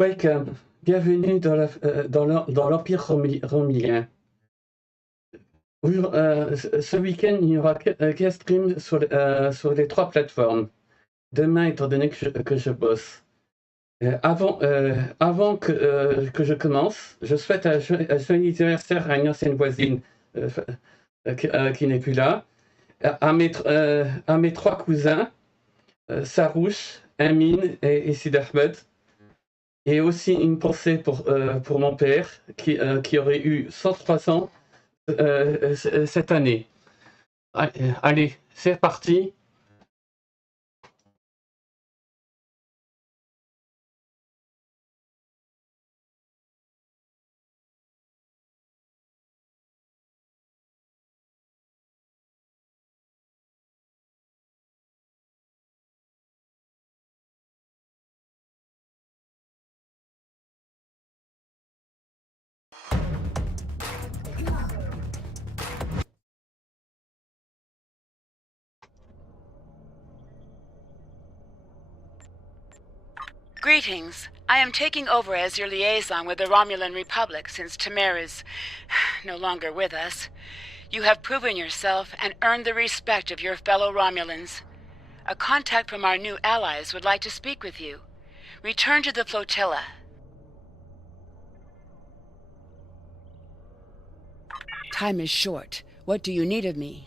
Welcome, bienvenue dans l'Empire romilien. Ce week-end, il n'y aura qu'un stream sur les 3 plateformes. Demain, étant donné que je bosse. Avant que je commence, je souhaite un joyeux anniversaire à une ancienne voisine qui n'est plus là, à mes 3 cousins, Sarouche, Amin et Sid Ahmed. Et aussi une pensée pour mon père qui aurait eu 103 ans cette année. Allez, c'est parti. Greetings. I am taking over as your liaison with the Romulan Republic since Tamer is no longer with us. You have proven yourself and earned the respect of your fellow Romulans. A contact from our new allies would like to speak with you. Return to the flotilla. Time is short. What do you need of me?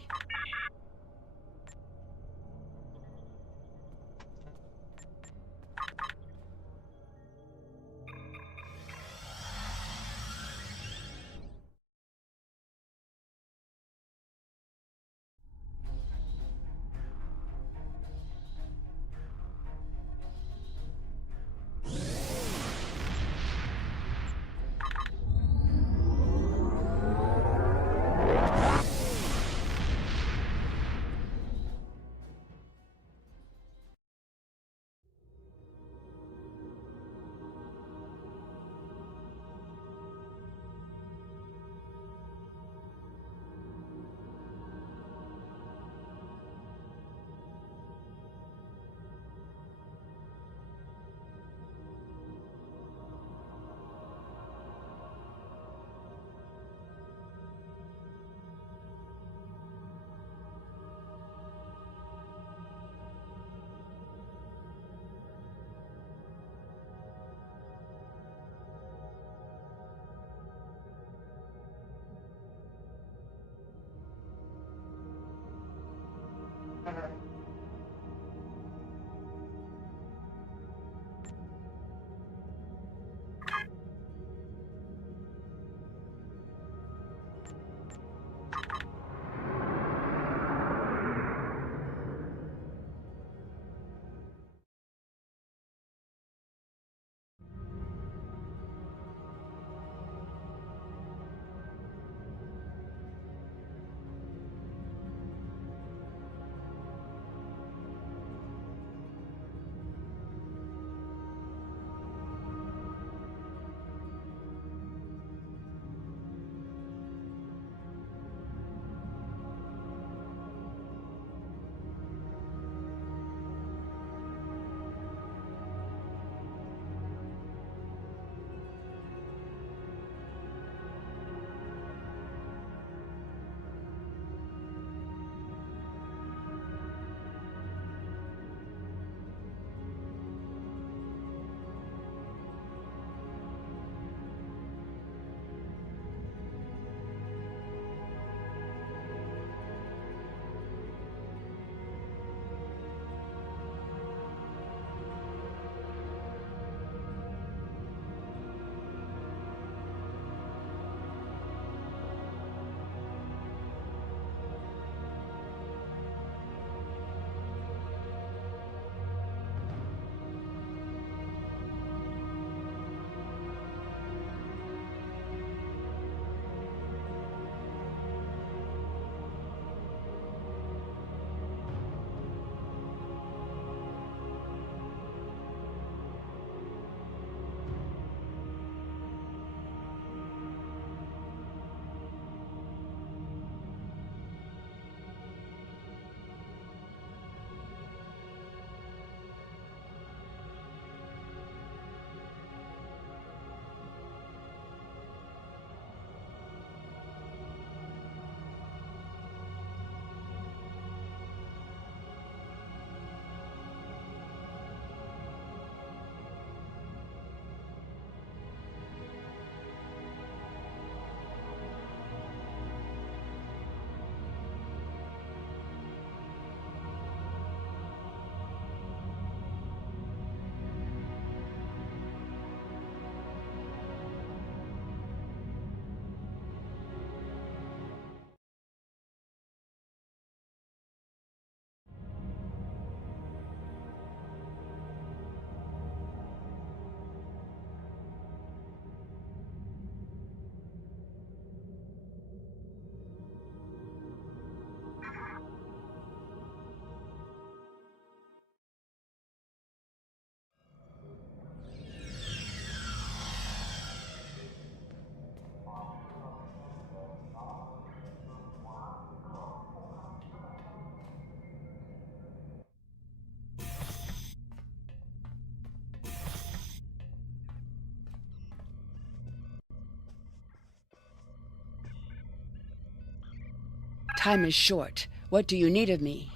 Time is short. What do you need of me?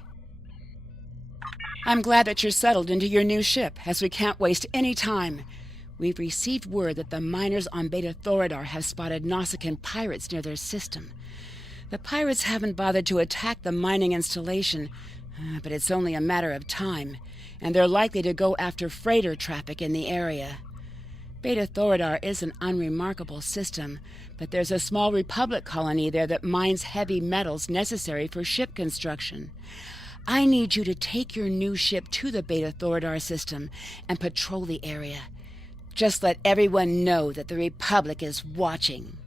I'm glad that you're settled into your new ship, as we can't waste any time. We've received word that the miners on Beta Thoradar have spotted Nausicaan pirates near their system. The pirates haven't bothered to attack the mining installation, but it's only a matter of time, and they're likely to go after freighter traffic in the area. Beta Thoradar is an unremarkable system, but there's a small Republic colony there that mines heavy metals necessary for ship construction. I need you to take your new ship to the Beta Thoradar system and patrol the area. Just let everyone know that the Republic is watching.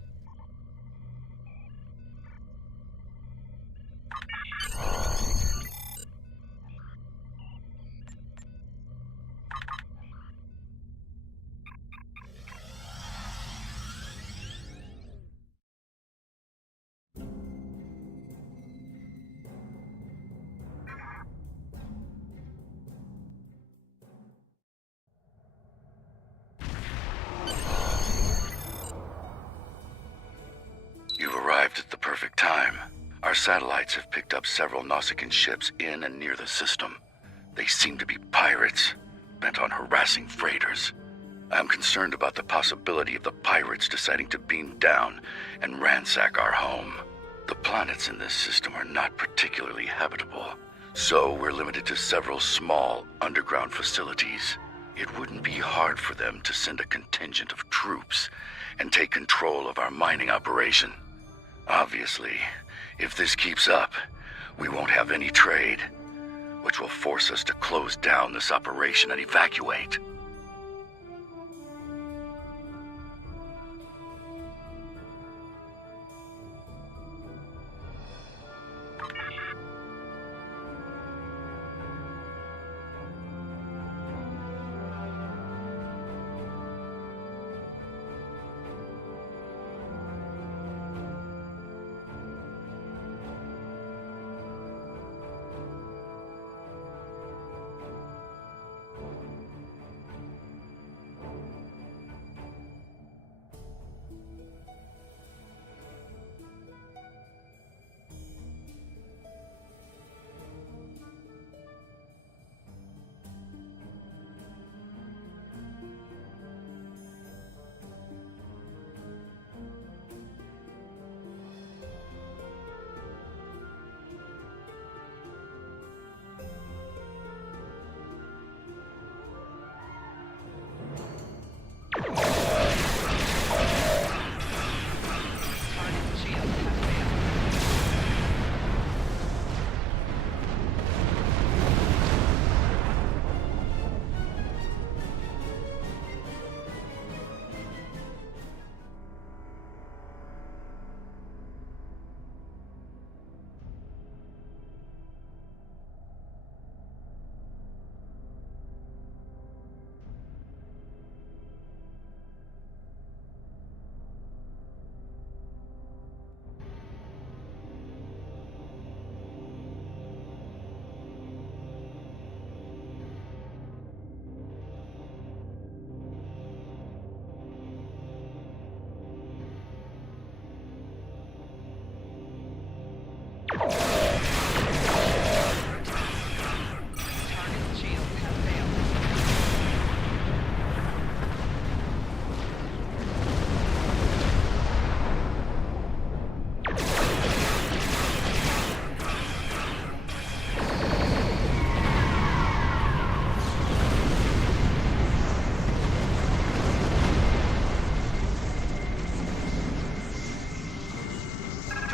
You've arrived at the perfect time. Our satellites have picked up several Nausicaan ships in and near the system. They seem to be pirates, bent on harassing freighters. I'm concerned about the possibility of the pirates deciding to beam down and ransack our home. The planets in this system are not particularly habitable, so we're limited to several small underground facilities. It wouldn't be hard for them to send a contingent of troops and take control of our mining operation. Obviously, if this keeps up, we won't have any trade, which will force us to close down this operation and evacuate.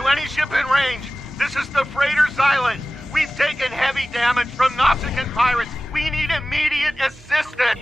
Any ship in range. This is the freighter's island. We've taken heavy damage from Nausicaan pirates. We need immediate assistance.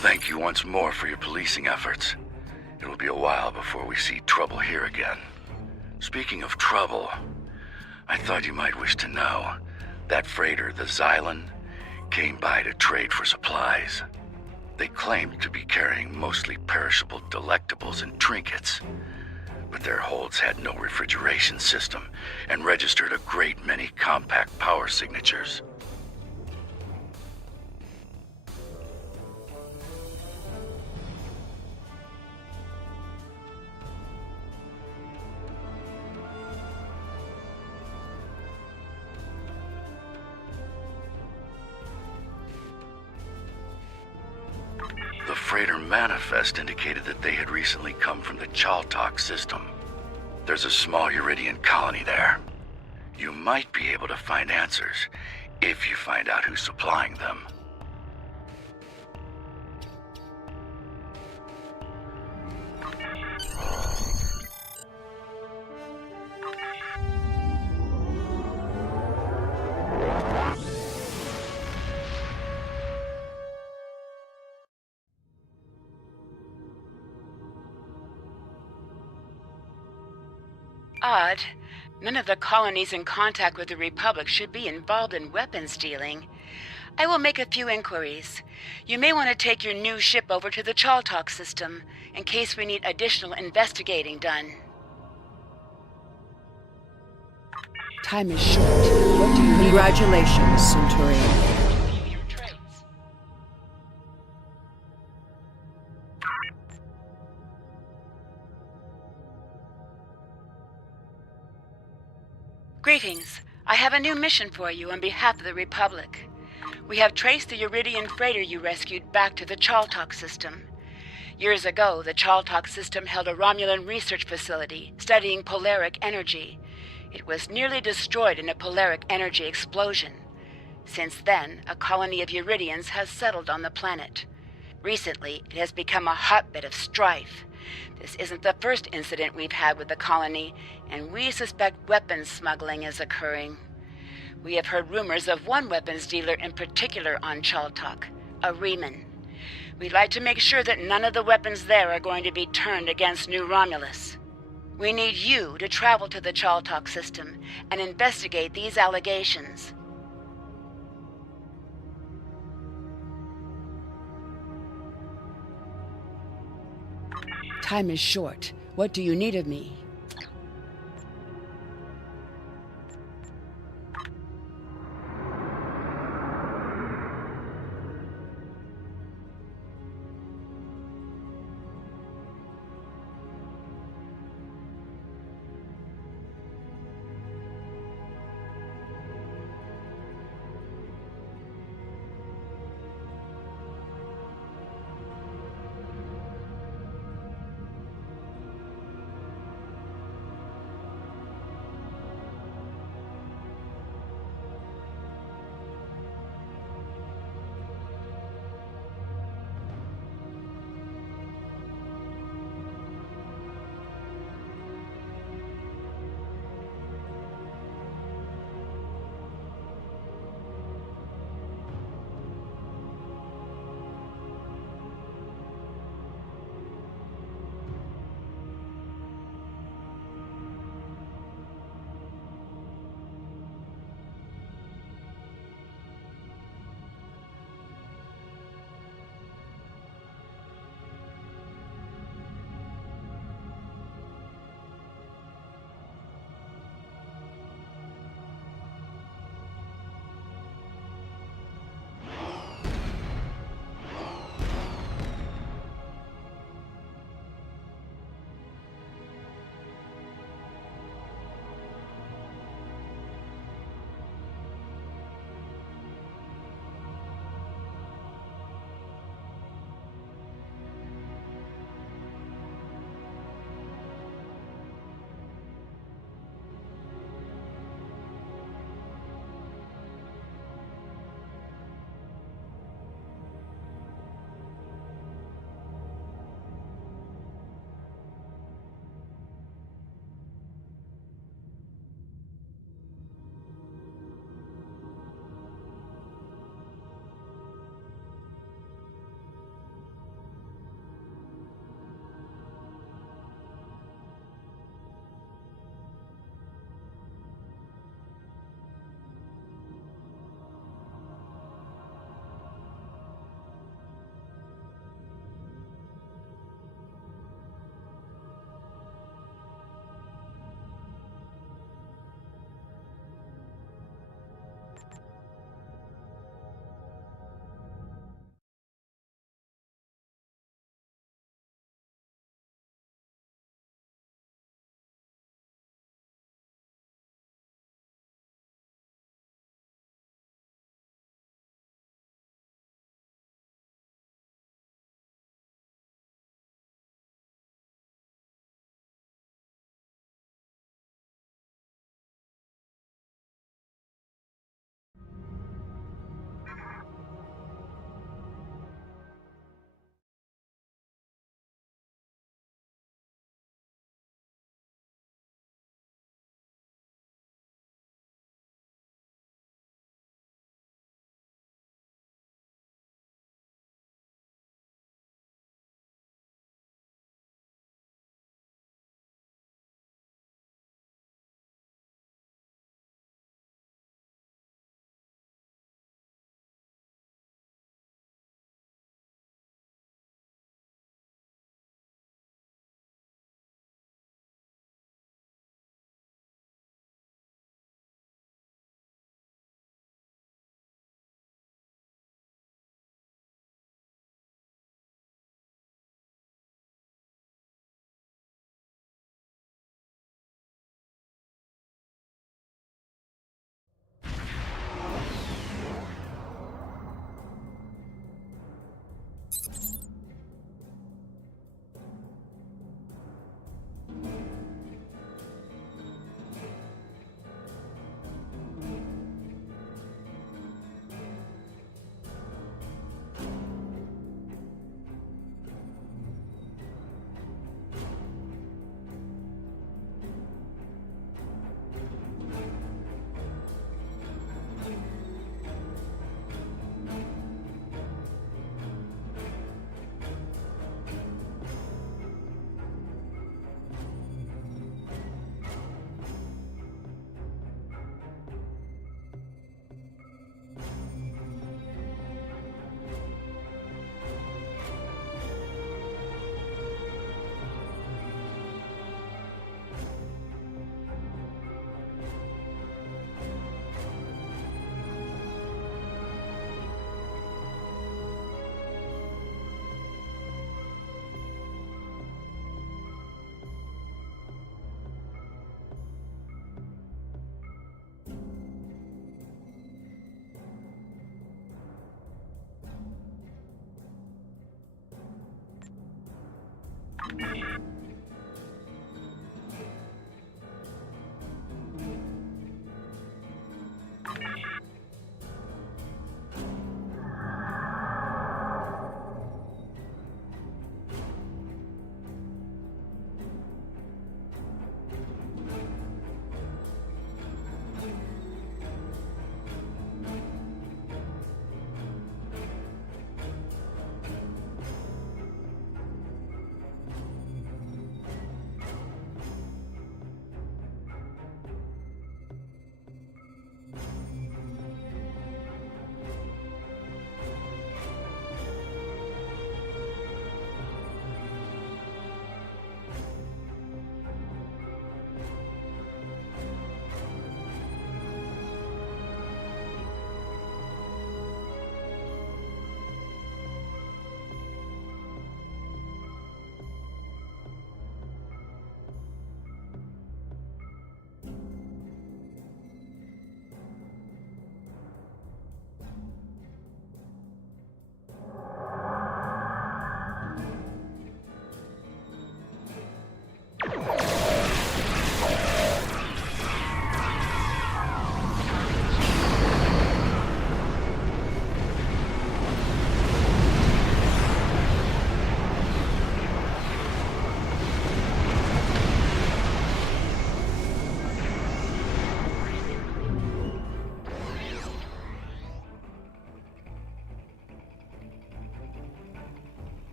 Thank you once more for your policing efforts. It'll be a while before we see trouble here again. Speaking of trouble, I thought you might wish to know that freighter, the Xylan, came by to trade for supplies. They claimed to be carrying mostly perishable delectables and trinkets, but their holds had no refrigeration system and registered a great many compact power signatures. The freighter manifest indicated that they had recently come from the Chaltok system. There's a small Uridian colony there. You might be able to find answers if you find out who's supplying them. Odd. None of the colonies in contact with the Republic should be involved in weapons dealing. I will make a few inquiries. You may want to take your new ship over to the Chaltok system, in case we need additional investigating done. Time is short. What do you need? Congratulations, Centurion. Your traits. Greetings. I have a new mission for you on behalf of the Republic. We have traced the Uridian freighter you rescued back to the Chaltok system. Years ago, the Chaltok system held a Romulan research facility studying polaric energy. It was nearly destroyed in a polaric energy explosion. Since then, a colony of Uridians has settled on the planet. Recently, it has become a hotbed of strife. This isn't the first incident we've had with the colony, and we suspect weapons smuggling is occurring. We have heard rumors of one weapons dealer in particular on Chaltok, a Riemann. We'd like to make sure that none of the weapons there are going to be turned against New Romulus. We need you to travel to the Chaltok system and investigate these allegations. Time is short. What do you need of me?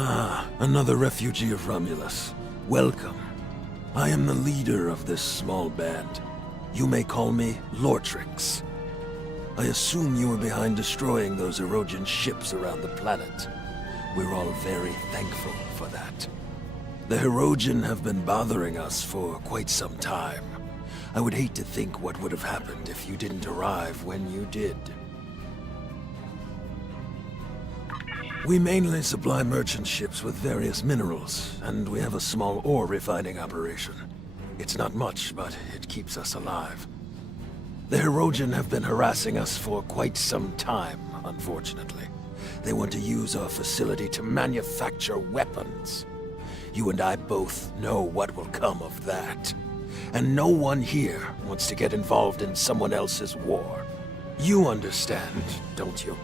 Ah, another refugee of Romulus. Welcome. I am the leader of this small band. You may call me Lortrix. I assume you were behind destroying those Erogen ships around the planet. We're all very thankful for that. The Erogen have been bothering us for quite some time. I would hate to think what would have happened if you didn't arrive when you did. We mainly supply merchant ships with various minerals, and we have a small ore refining operation. It's not much, but it keeps us alive. The Erogen have been harassing us for quite some time, unfortunately. They want to use our facility to manufacture weapons. You and I both know what will come of that. And no one here wants to get involved in someone else's war. You understand, don't you?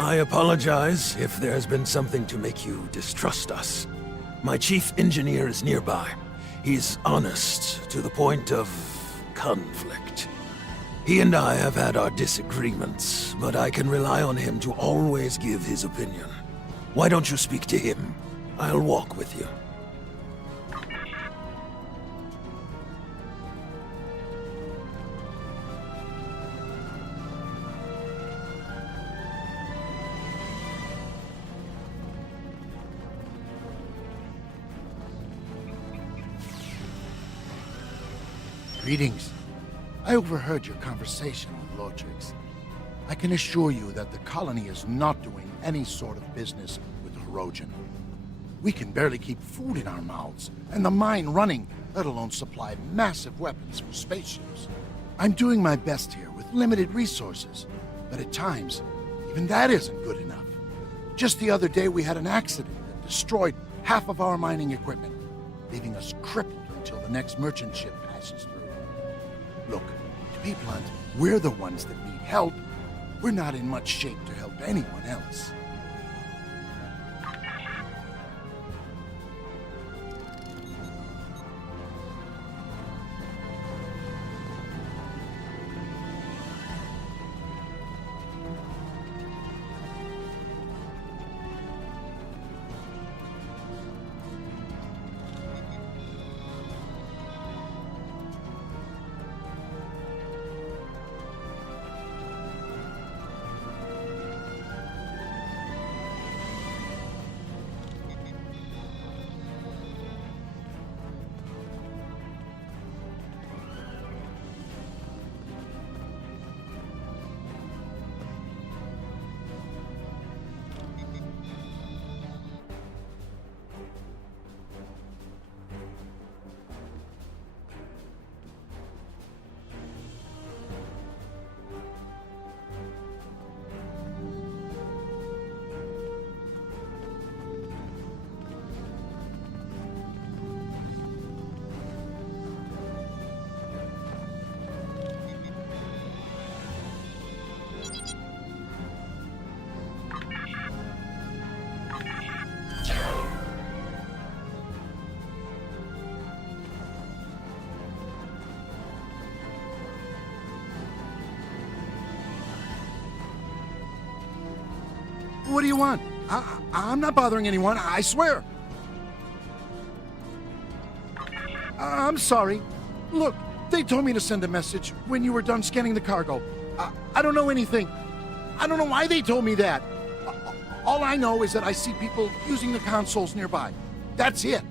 I apologize if there has been something to make you distrust us. My chief engineer is nearby. He's honest to the point of conflict. He and I have had our disagreements, but I can rely on him to always give his opinion. Why don't you speak to him? I'll walk with you. Greetings. I overheard your conversation with Lortrix. I can assure you that the colony is not doing any sort of business with the Erogen. We can barely keep food in our mouths, and the mine running, let alone supply massive weapons for spaceships. I'm doing my best here with limited resources, but at times, even that isn't good enough. Just the other day we had an accident that destroyed half of our mining equipment, leaving us crippled until the next merchant ship passes through. Look, to be blunt, we're the ones that need help. We're not in much shape to help anyone else. What do you want? I'm not bothering anyone, I swear. I'm sorry. Look, they told me to send a message when you were done scanning the cargo. I don't know anything. I don't know why they told me that. All I know is that I see people using the consoles nearby. That's it.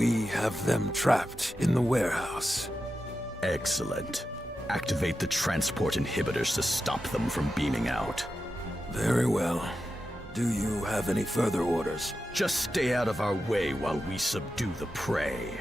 We have them trapped in the warehouse. Excellent. Activate the transport inhibitors to stop them from beaming out. Very well. Do you have any further orders? Just stay out of our way while we subdue the prey.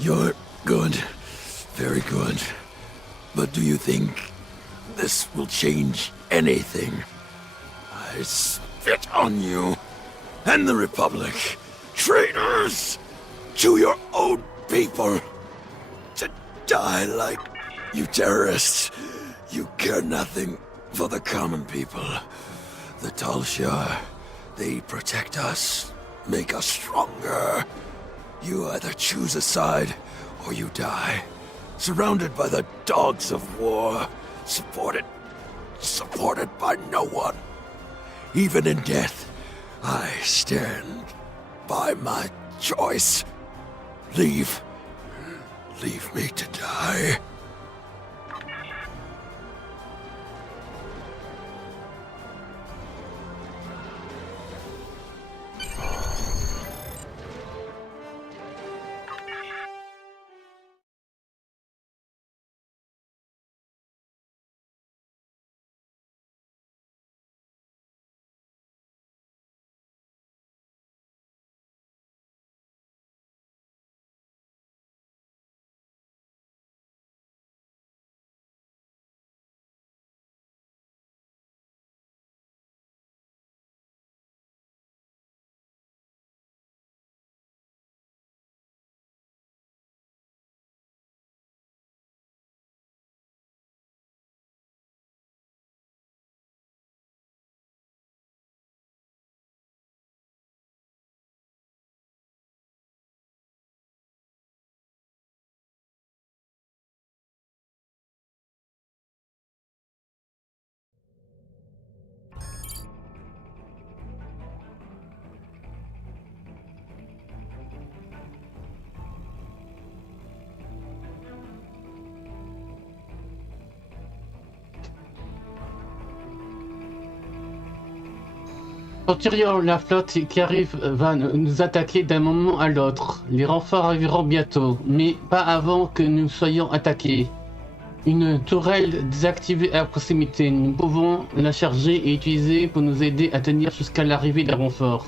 You're good. Very good. But do you think this will change anything? I spit on you and the Republic. Traitors to your own people. To die like you terrorists. You care nothing for the common people. The Talshar, they protect us, make us stronger. You either choose a side, or you die. Surrounded by the dogs of war. Supported by no one. Even in death, I stand by my choice. Leave me to die. Centurion, la flotte qui arrive va nous attaquer d'un moment à l'autre. Les renforts arriveront bientôt, mais pas avant que nous soyons attaqués. Une tourelle désactivée à proximité. Nous pouvons la charger et utiliser pour nous aider à tenir jusqu'à l'arrivée des renforts.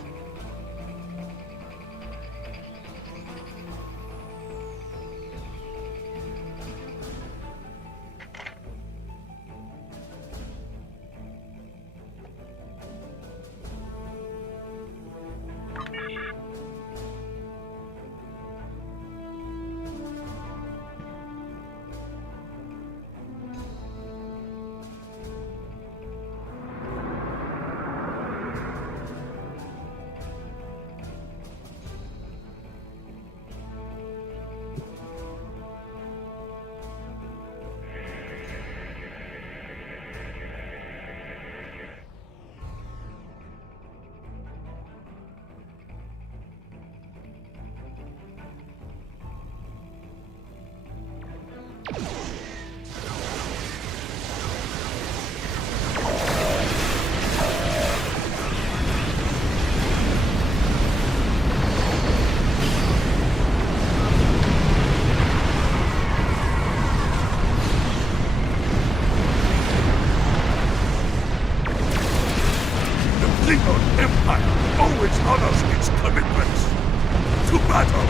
The Klingon Empire always honors its commitments. To battle!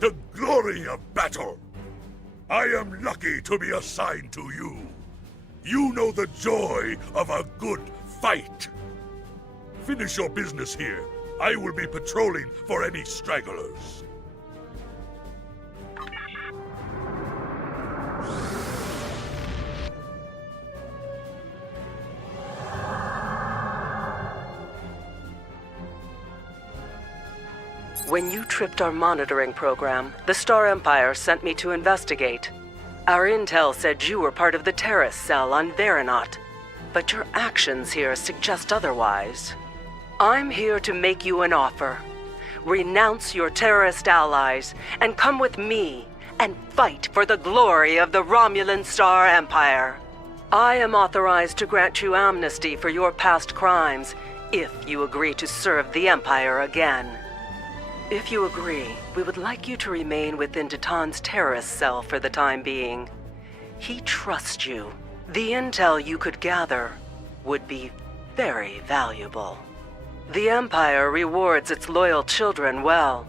The glory of battle! I am lucky to be assigned to you. You know the joy of a good fight. Finish your business here. I will be patrolling for any stragglers. When you tripped our monitoring program, the Star Empire sent me to investigate. Our intel said you were part of the terrorist cell on Veronot, but your actions here suggest otherwise. I'm here to make you an offer. Renounce your terrorist allies and come with me and fight for the glory of the Romulan Star Empire. I am authorized to grant you amnesty for your past crimes if you agree to serve the Empire again. If you agree, we would like you to remain within Titan's terrorist cell for the time being. He trusts you. The intel you could gather would be very valuable. The Empire rewards its loyal children well,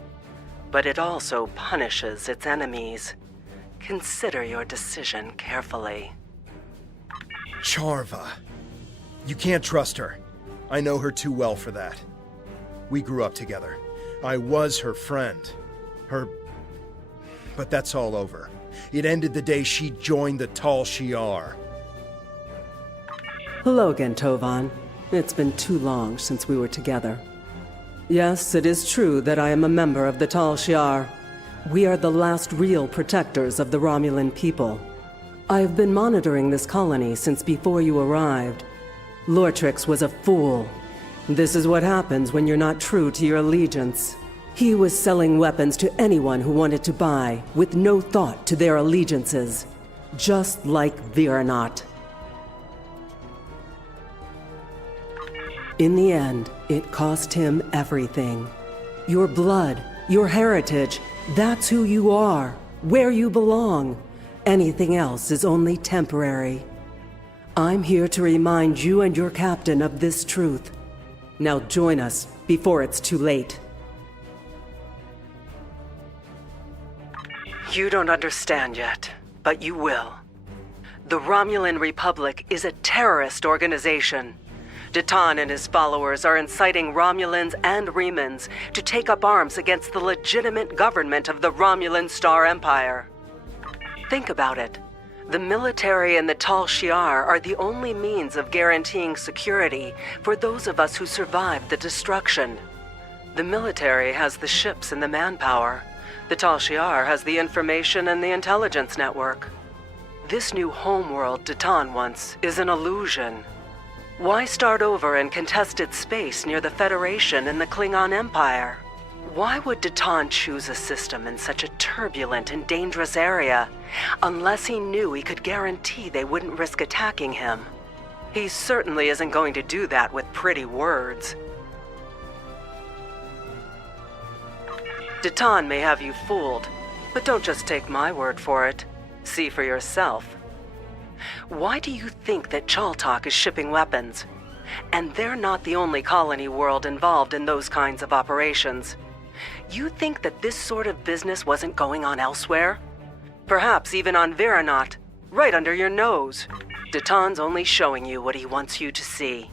but it also punishes its enemies. Consider your decision carefully. Charva. You can't trust her. I know her too well for that. We grew up together. I was her friend. But that's all over. It ended the day she joined the Tal Shiar. Hello again, Tovan. It's been too long since we were together. Yes, it is true that I am a member of the Tal Shiar. We are the last real protectors of the Romulan people. I have been monitoring this colony since before you arrived. Lortrix was a fool. This is what happens when you're not true to your allegiance. He was selling weapons to anyone who wanted to buy, with no thought to their allegiances. Just like Viranot. In the end, it cost him everything. Your blood, your heritage, that's who you are, where you belong. Anything else is only temporary. I'm here to remind you and your captain of this truth. Now join us before it's too late. You don't understand yet, but you will. The Romulan Republic is a terrorist organization. Datan and his followers are inciting Romulans and Remans to take up arms against the legitimate government of the Romulan Star Empire. Think about it. The military and the Tal Shiar are the only means of guaranteeing security for those of us who survived the destruction. The military has the ships and the manpower. The Tal Shiar has the information and the intelligence network. This new homeworld Datan wants is an illusion. Why start over in contested space near the Federation and the Klingon Empire? Why would Datan choose a system in such a turbulent and dangerous area, unless he knew he could guarantee they wouldn't risk attacking him? He certainly isn't going to do that with pretty words. Datan may have you fooled, but don't just take my word for it. See for yourself. Why do you think that Chaltok is shipping weapons? And they're not the only colony world involved in those kinds of operations. You think that this sort of business wasn't going on elsewhere? Perhaps even on Viranot, right under your nose. Datan's only showing you what he wants you to see.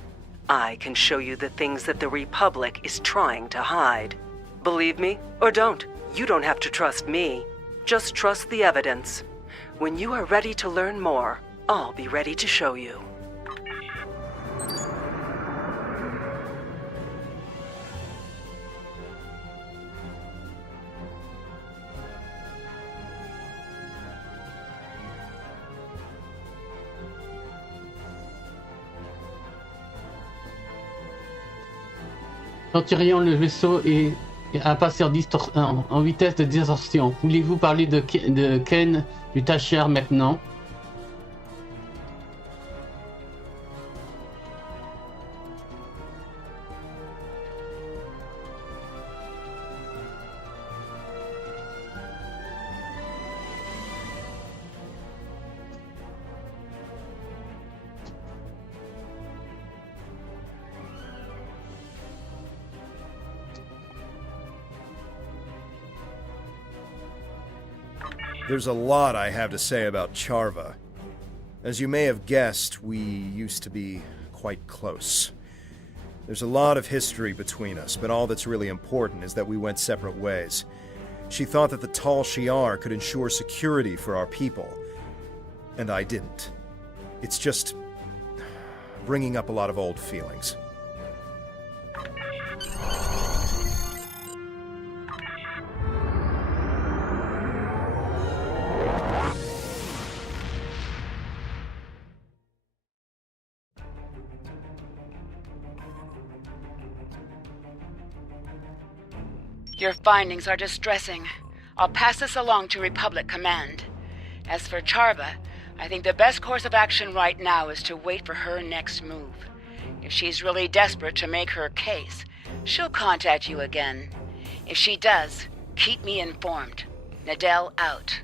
I can show you the things that the Republic is trying to hide. Believe me, or don't. You don't have to trust me. Just trust the evidence. When you are ready to learn more, I'll be ready to show you. Centurion, le vaisseau a passé en vitesse de distorsion. Voulez-vous parler de Ken du Tal Shiar maintenant? There's a lot I have to say about Charva. As you may have guessed, we used to be quite close. There's a lot of history between us, but all that's really important is that we went separate ways. She thought that the Tal Shiar could ensure security for our people, and I didn't. It's just bringing up a lot of old feelings. Your findings are distressing. I'll pass this along to Republic Command. As for Charva, I think the best course of action right now is to wait for her next move. If she's really desperate to make her case, she'll contact you again. If she does, keep me informed. Nadell out.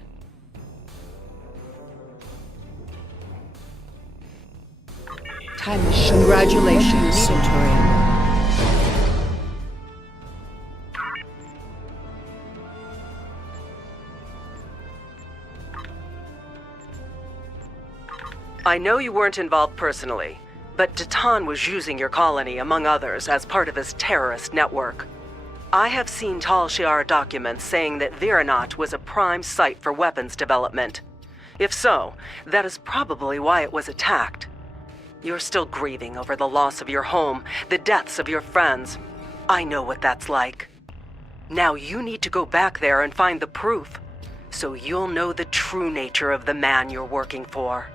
Time is short. Congratulations, Centurion. I know you weren't involved personally, but Datan was using your colony, among others, as part of his terrorist network. I have seen Tal Shiar documents saying that Veronat was a prime site for weapons development. If so, that is probably why it was attacked. You're still grieving over the loss of your home, the deaths of your friends. I know what that's like. Now you need to go back there and find the proof, so you'll know the true nature of the man you're working for.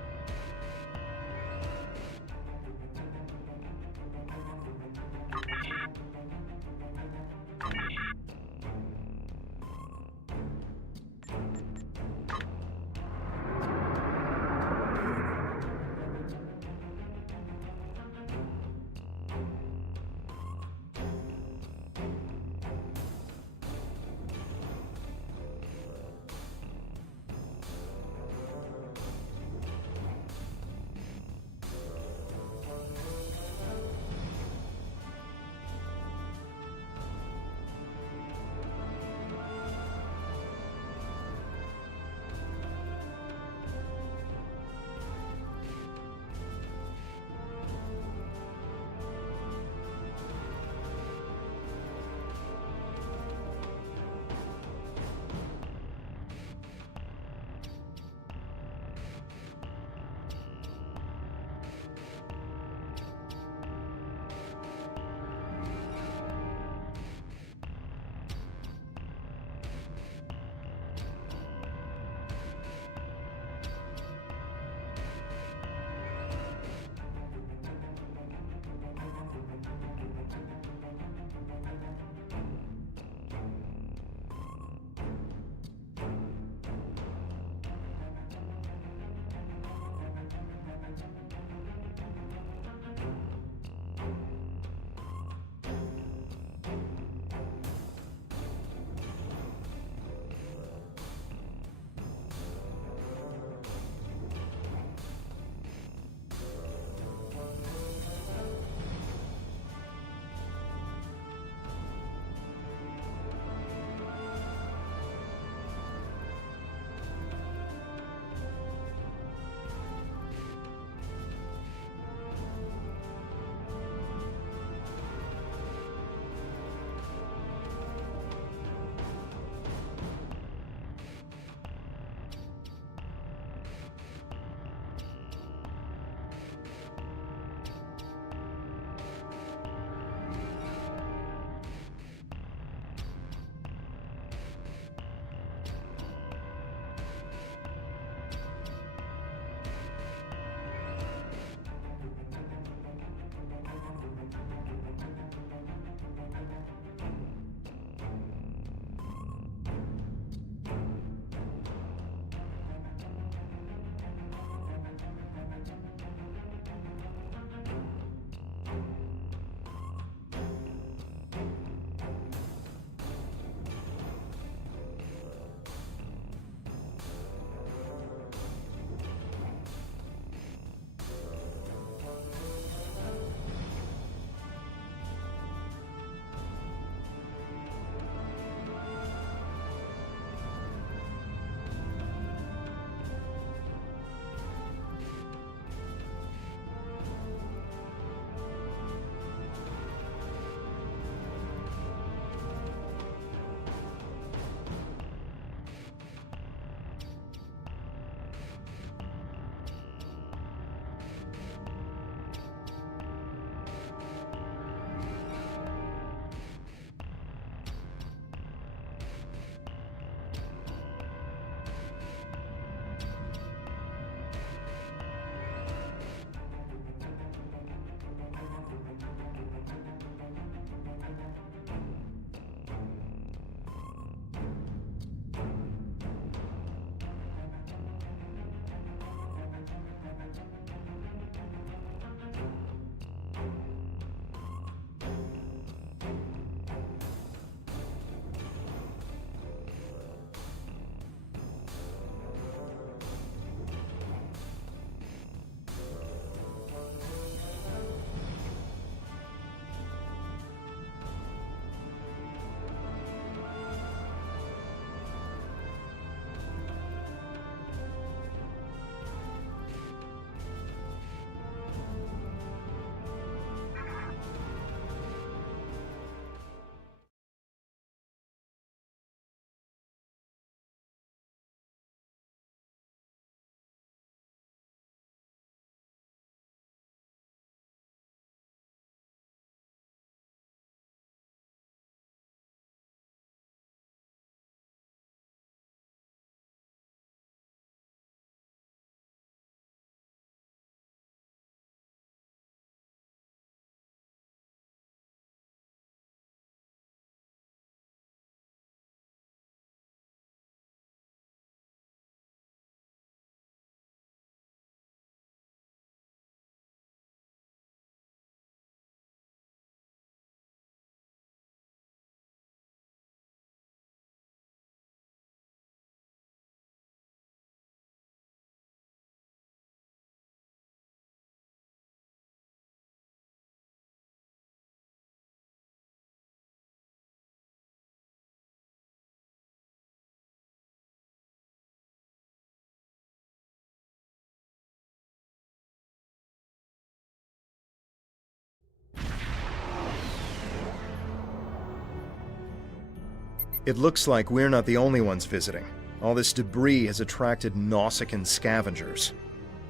It looks like we're not the only ones visiting. All this debris has attracted Nausicaan scavengers.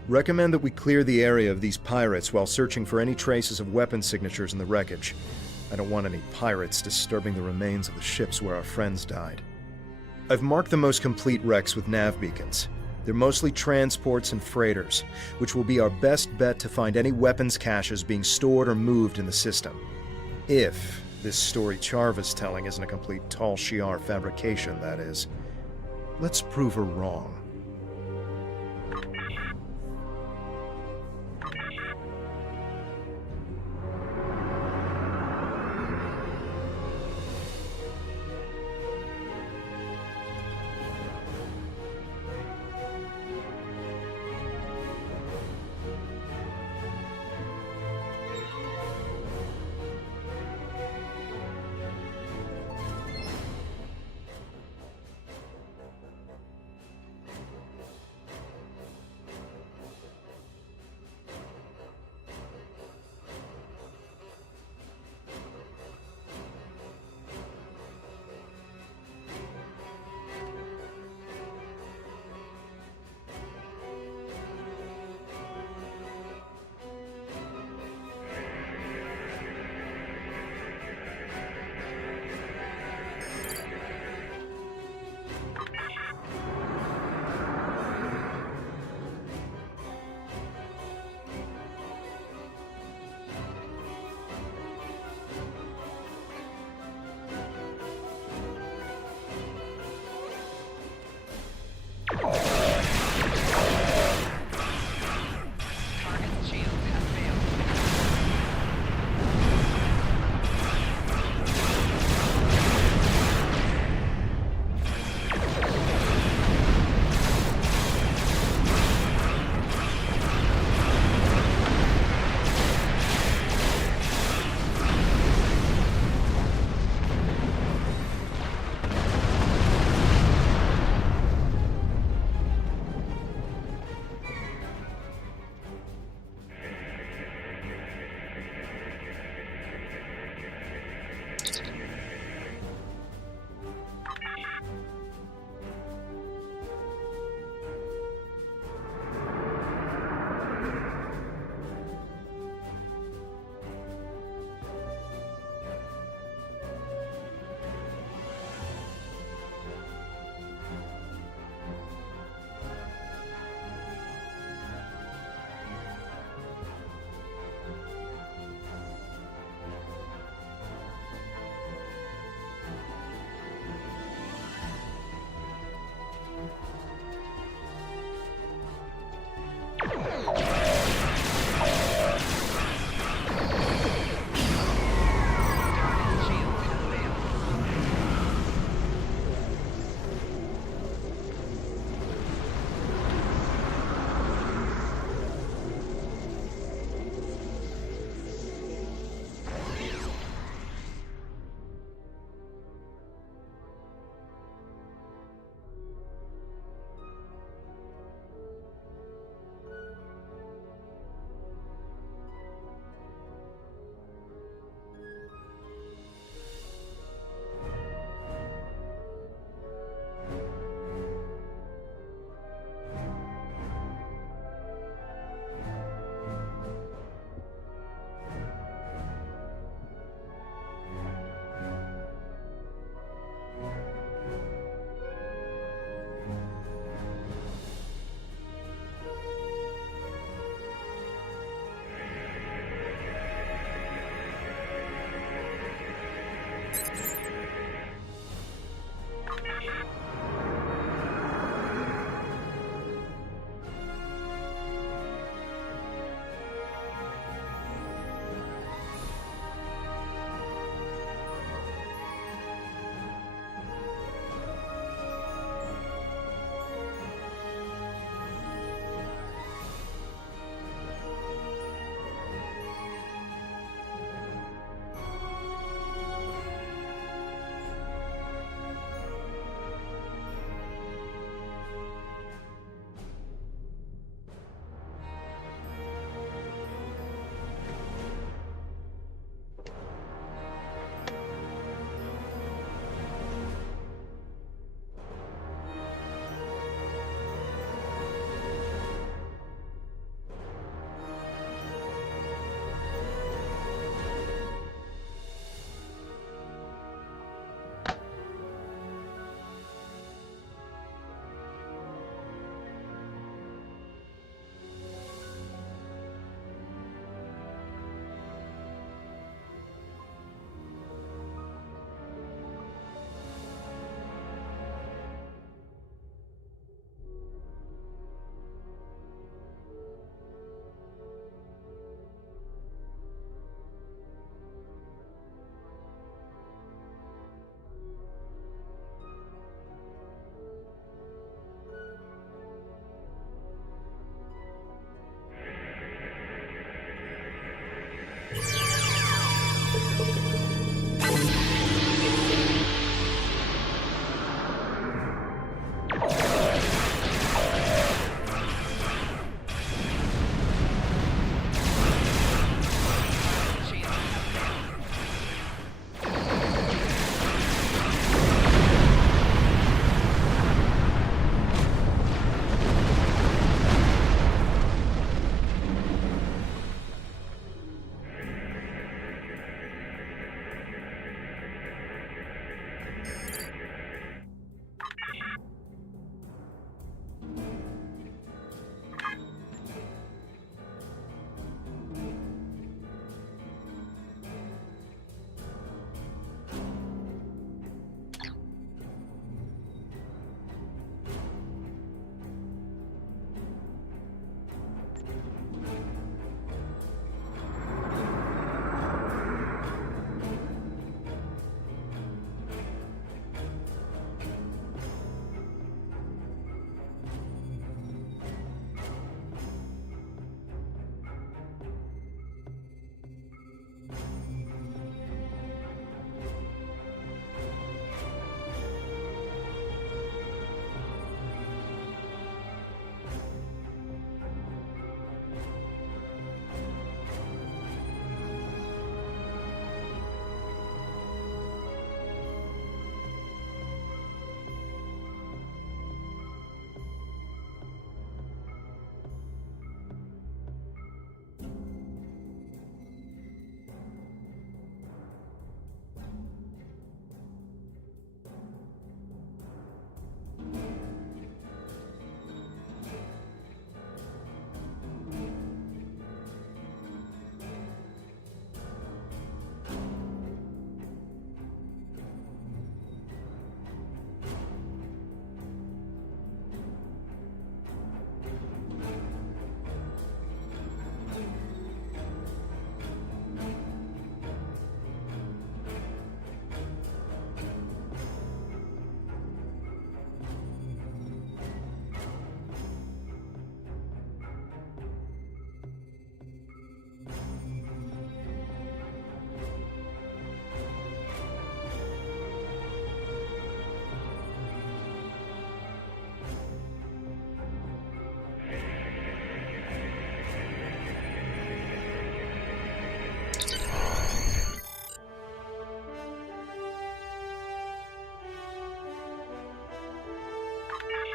Recommend that we clear the area of these pirates while searching for any traces of weapon signatures in the wreckage. I don't want any pirates disturbing the remains of the ships where our friends died. I've marked the most complete wrecks with nav beacons. They're mostly transports and freighters, which will be our best bet to find any weapons caches being stored or moved in the system. If this story Charva's telling isn't a complete Tal Shiar fabrication, that is. Let's prove her wrong.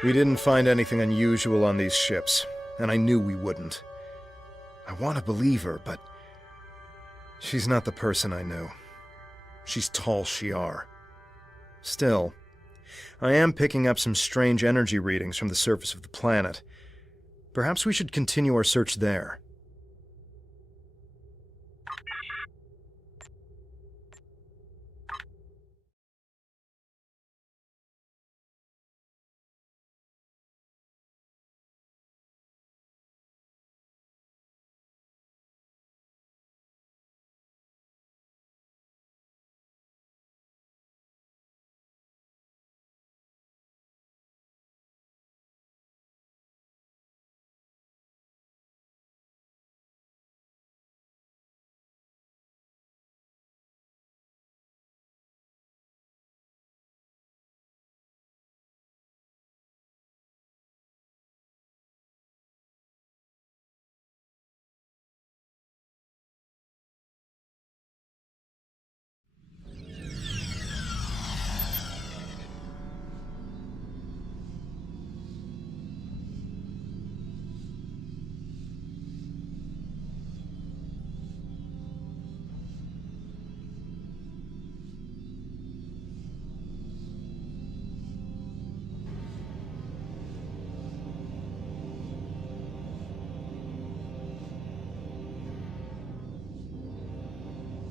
We didn't find anything unusual on these ships, and I knew we wouldn't. I want to believe her, but she's not the person I knew. She's tall Shi'ar. Still, I am picking up some strange energy readings from the surface of the planet. Perhaps we should continue our search there.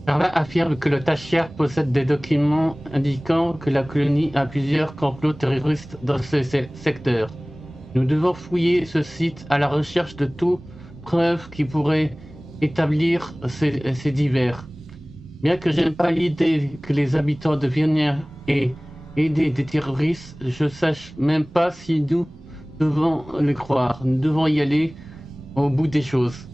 Carla affirme que le Tachir possède des documents indiquant que la colonie a plusieurs complots terroristes dans ce secteur. Nous devons fouiller ce site à la recherche de toute preuve qui pourrait établir ces divers. Bien que j'aime pas l'idée que les habitants de Virnier aient aidé des terroristes, je sache même pas si nous devons le croire. Nous devons y aller au bout des choses.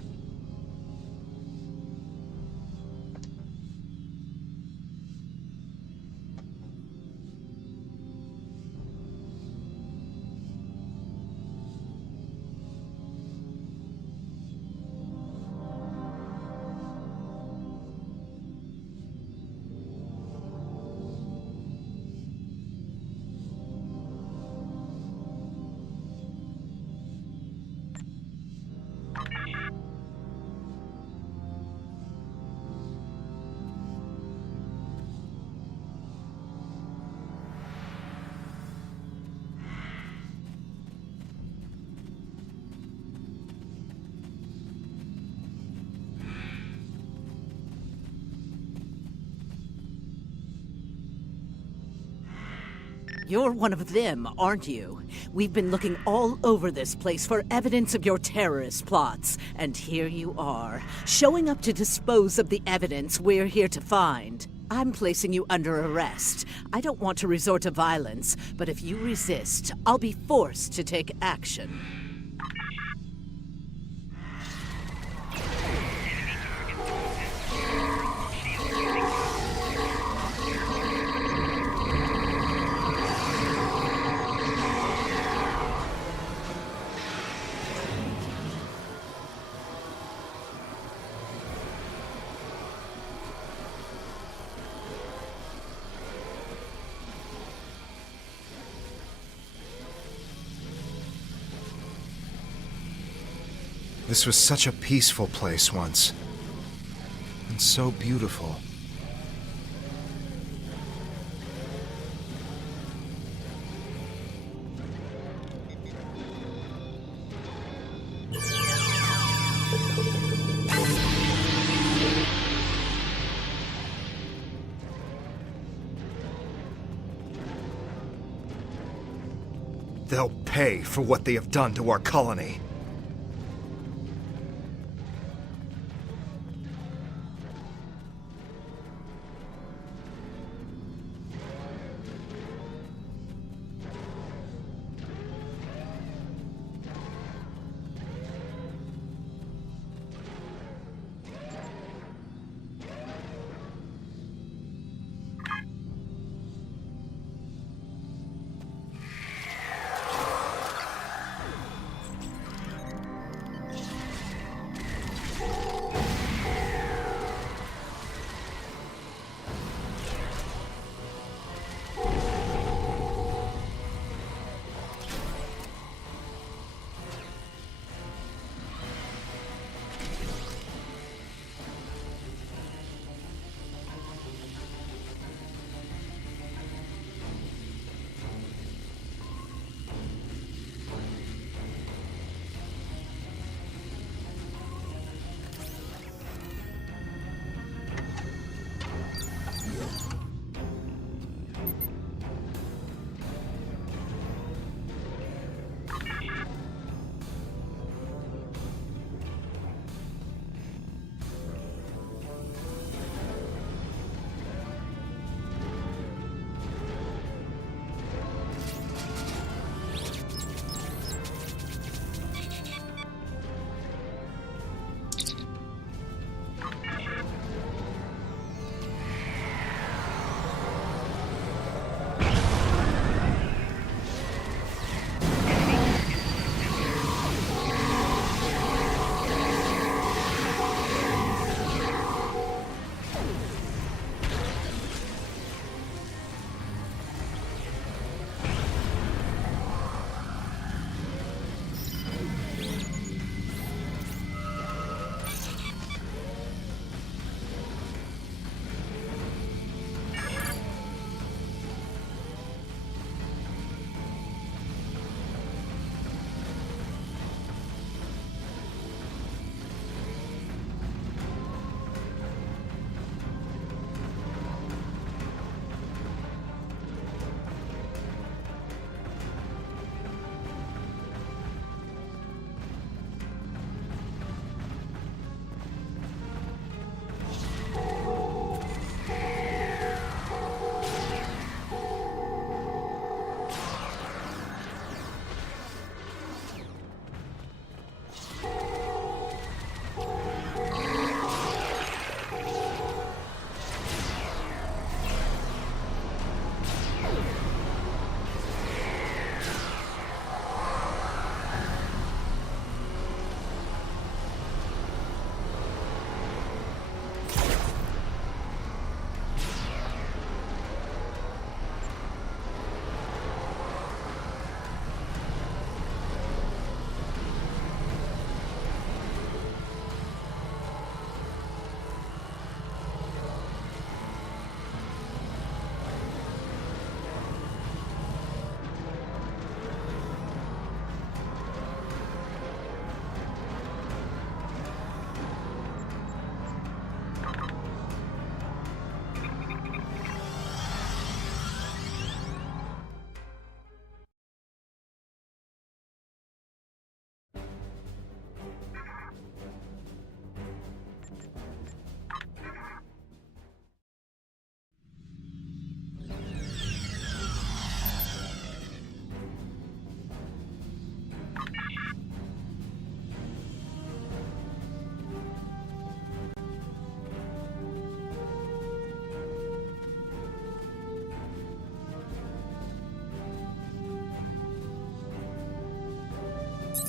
You're one of them, aren't you? We've been looking all over this place for evidence of your terrorist plots, and here you are, showing up to dispose of the evidence we're here to find. I'm placing you under arrest. I don't want to resort to violence, but if you resist, I'll be forced to take action. This was such a peaceful place once. And so beautiful. They'll pay for what they have done to our colony.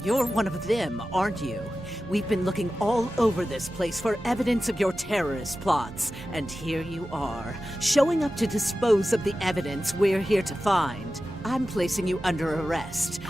You're one of them, aren't you? We've been looking all over this place for evidence of your terrorist plots, and here you are, showing up to dispose of the evidence we're here to find. I'm placing you under arrest.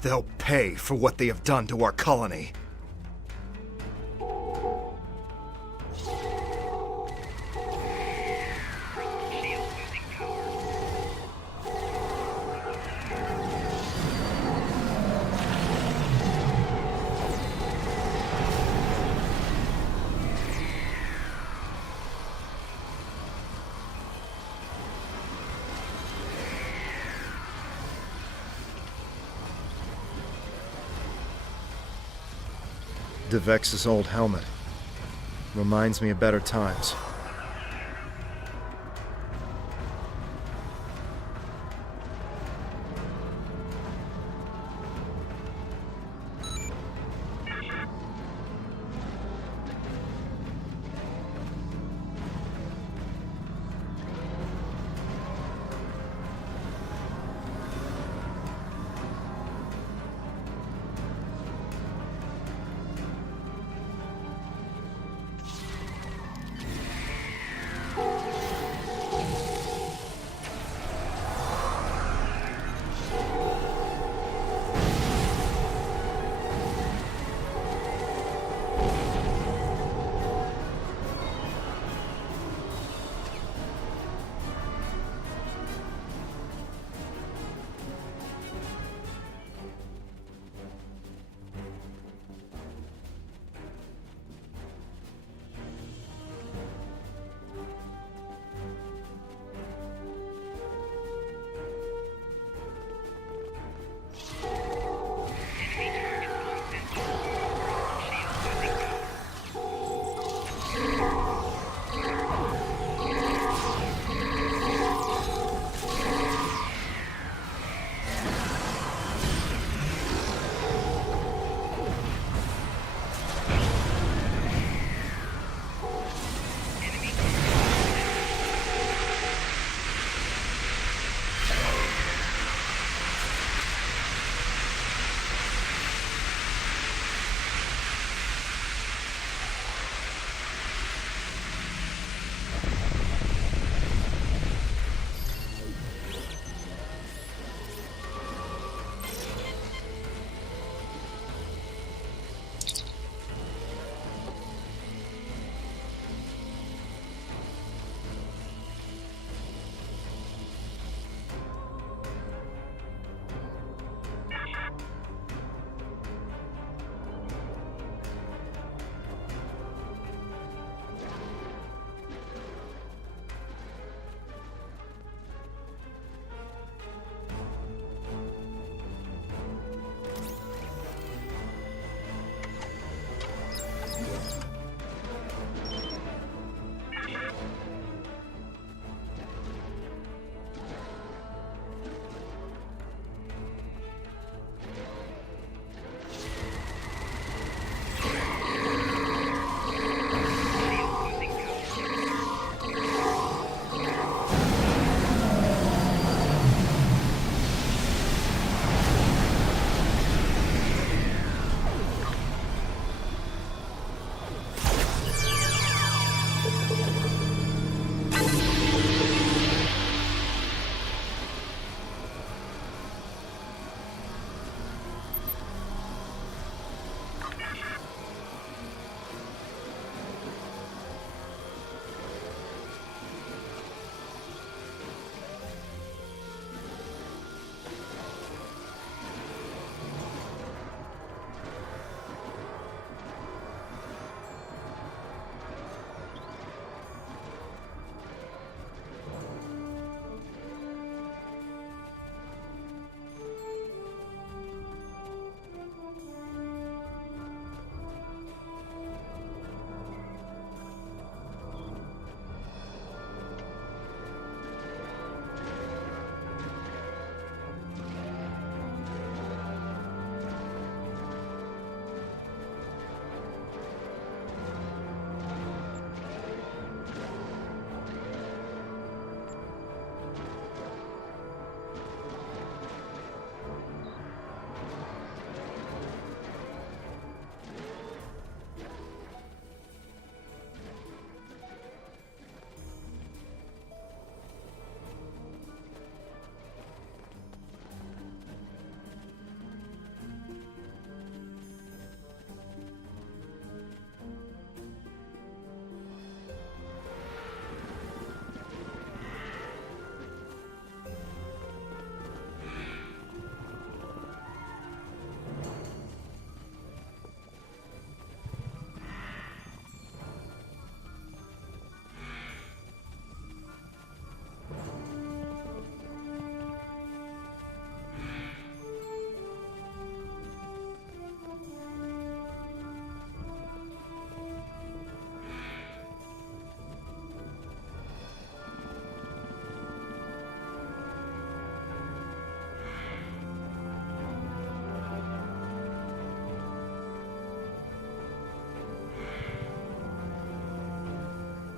They'll pay for what they have done to our colony. DeVex's old helmet. Reminds me of better times.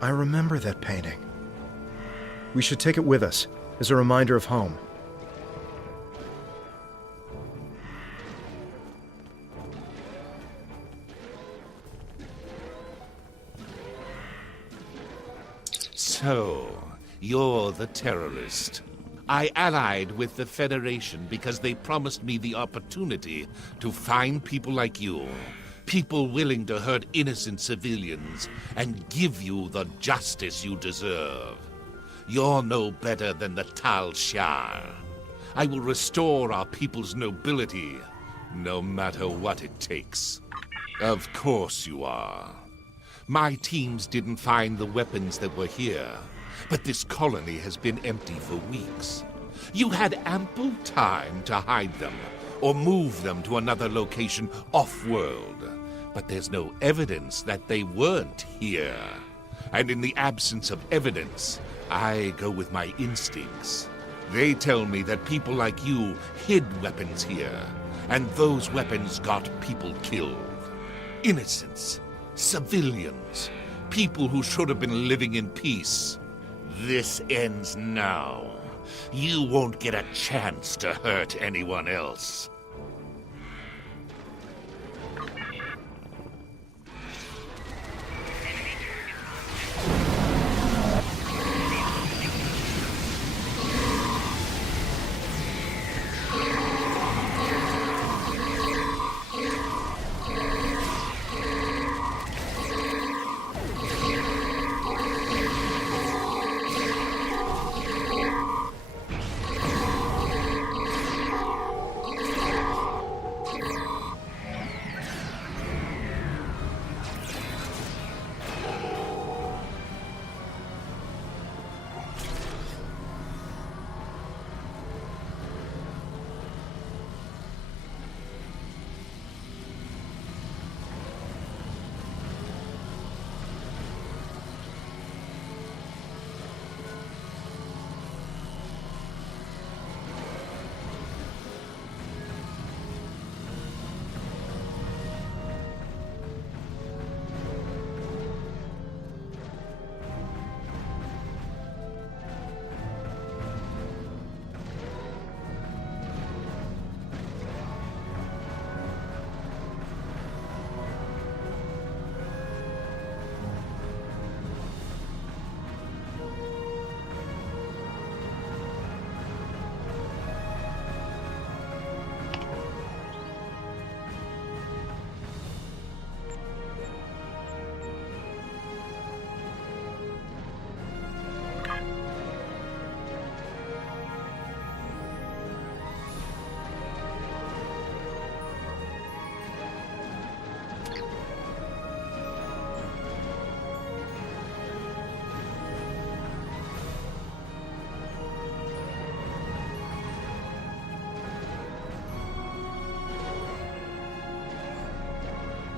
I remember that painting. We should take it with us, as a reminder of home. So, you're the terrorist. I allied with the Federation because they promised me the opportunity to find people like you. People willing to hurt innocent civilians and give you the justice you deserve. You're no better than the Tal Shiar. I will restore our people's nobility, no matter what it takes. Of course you are. My teams didn't find the weapons that were here, but this colony has been empty for weeks. You had ample time to hide them, or move them to another location off-world. But there's no evidence that they weren't here. And in the absence of evidence, I go with my instincts. They tell me that people like you hid weapons here, and those weapons got people killed. Innocents, civilians, people who should have been living in peace. This ends now. You won't get a chance to hurt anyone else.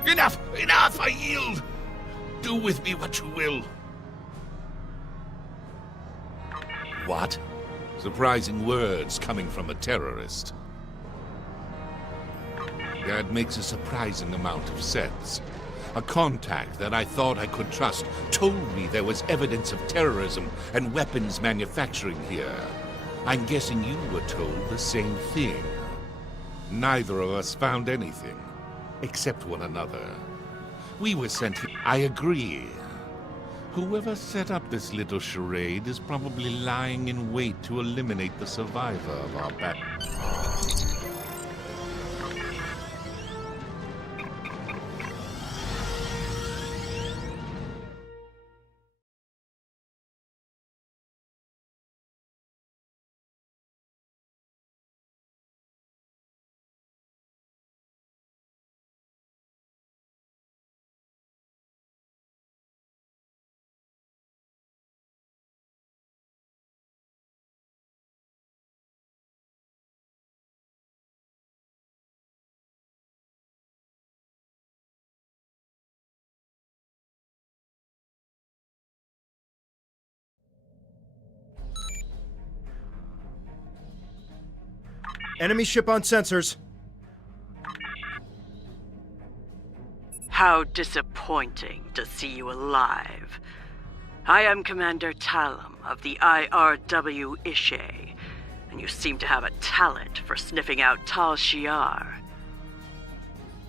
Enough! Enough! I yield! Do with me what you will. What? Surprising words coming from a terrorist. That makes a surprising amount of sense. A contact that I thought I could trust told me there was evidence of terrorism and weapons manufacturing here. I'm guessing you were told the same thing. Neither of us found anything. Except one another. We were sent here. I agree. Whoever set up this little charade is probably lying in wait to eliminate the survivor of our battle. Enemy ship on sensors. How disappointing to see you alive. I am Commander Talum of the IRW Ishay, and you seem to have a talent for sniffing out Tal Shiar.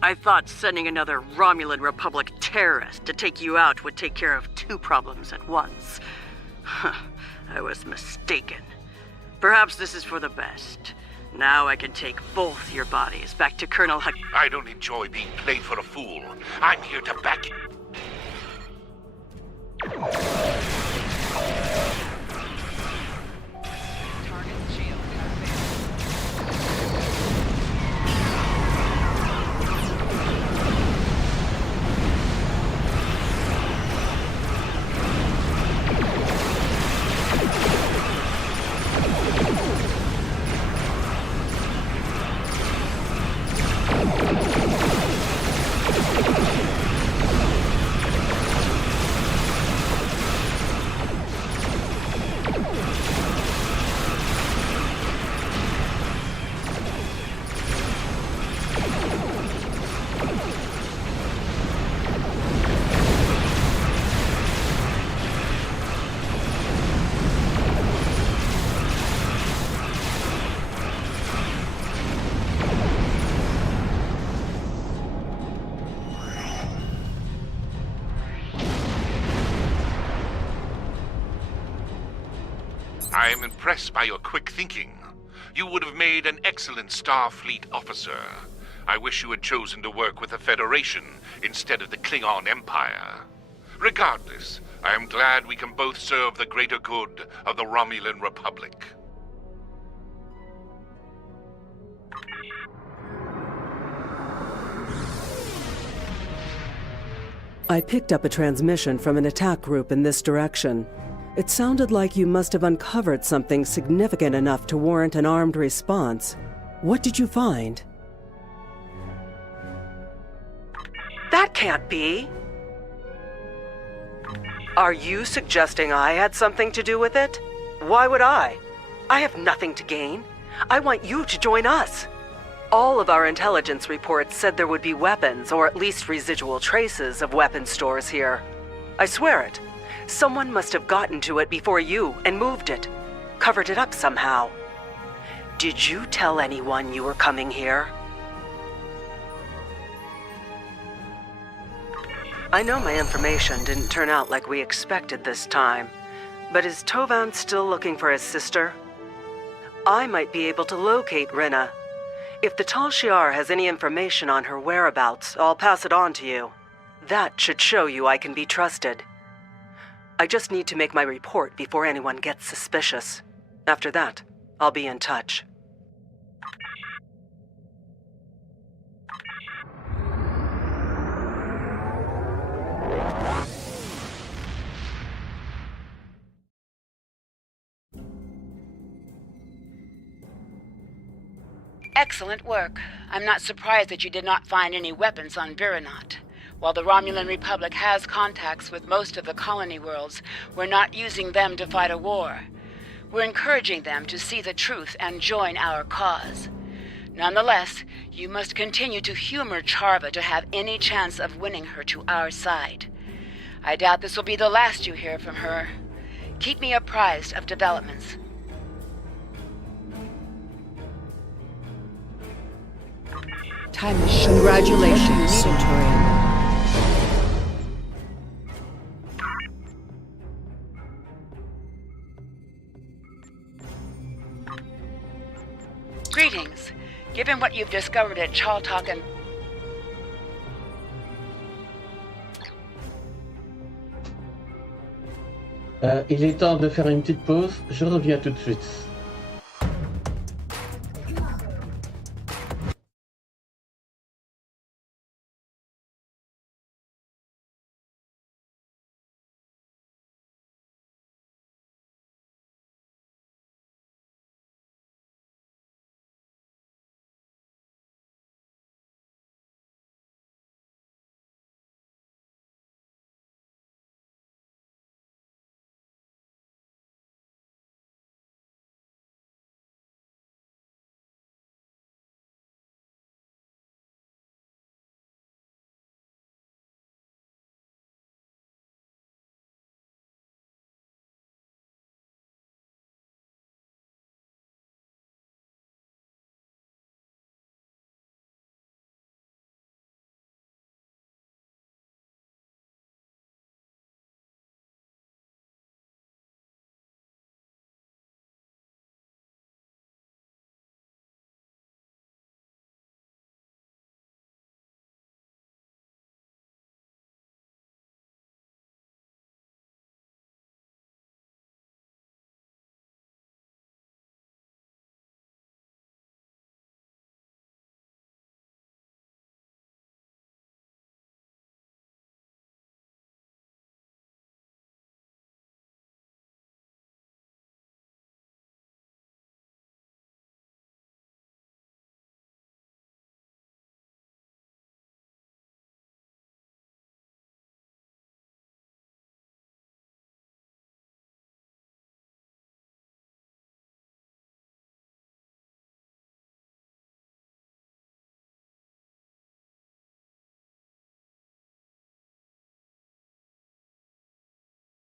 I thought sending another Romulan Republic terrorist to take you out would take care of two problems at once. I was mistaken. Perhaps this is for the best. Now I can take both your bodies back to Colonel Huck. I don't enjoy being played for a fool. I'm here to back you. I am impressed by your quick thinking. You would have made an excellent Starfleet officer. I wish you had chosen to work with the Federation instead of the Klingon Empire. Regardless, I am glad we can both serve the greater good of the Romulan Republic. I picked up a transmission from an attack group in this direction. It sounded like you must have uncovered something significant enough to warrant an armed response. What did you find? That can't be. Are you suggesting I had something to do with it? Why would I? I have nothing to gain. I want you to join us. All of our intelligence reports said there would be weapons, or at least residual traces of weapon stores here. I swear it. Someone must have gotten to it before you and moved it. Covered it up somehow. Did you tell anyone you were coming here? I know my information didn't turn out like we expected this time, but is Tovan still looking for his sister? I might be able to locate Rinna. If the Tal Shiar has any information on her whereabouts, I'll pass it on to you. That should show you I can be trusted. I just need to make my report before anyone gets suspicious. After that, I'll be in touch. Excellent work. I'm not surprised that you did not find any weapons on Viranot. While the Romulan Republic has contacts with most of the colony worlds, we're not using them to fight a war. We're encouraging them to see the truth and join our cause. Nonetheless, you must continue to humor Charva to have any chance of winning her to our side. I doubt this will be the last you hear from her. Keep me apprised of developments. Time is Congratulations, Centurion. Greetings. Given what you've discovered at Chaltok and... Il est temps de faire une petite pause, je reviens tout de suite.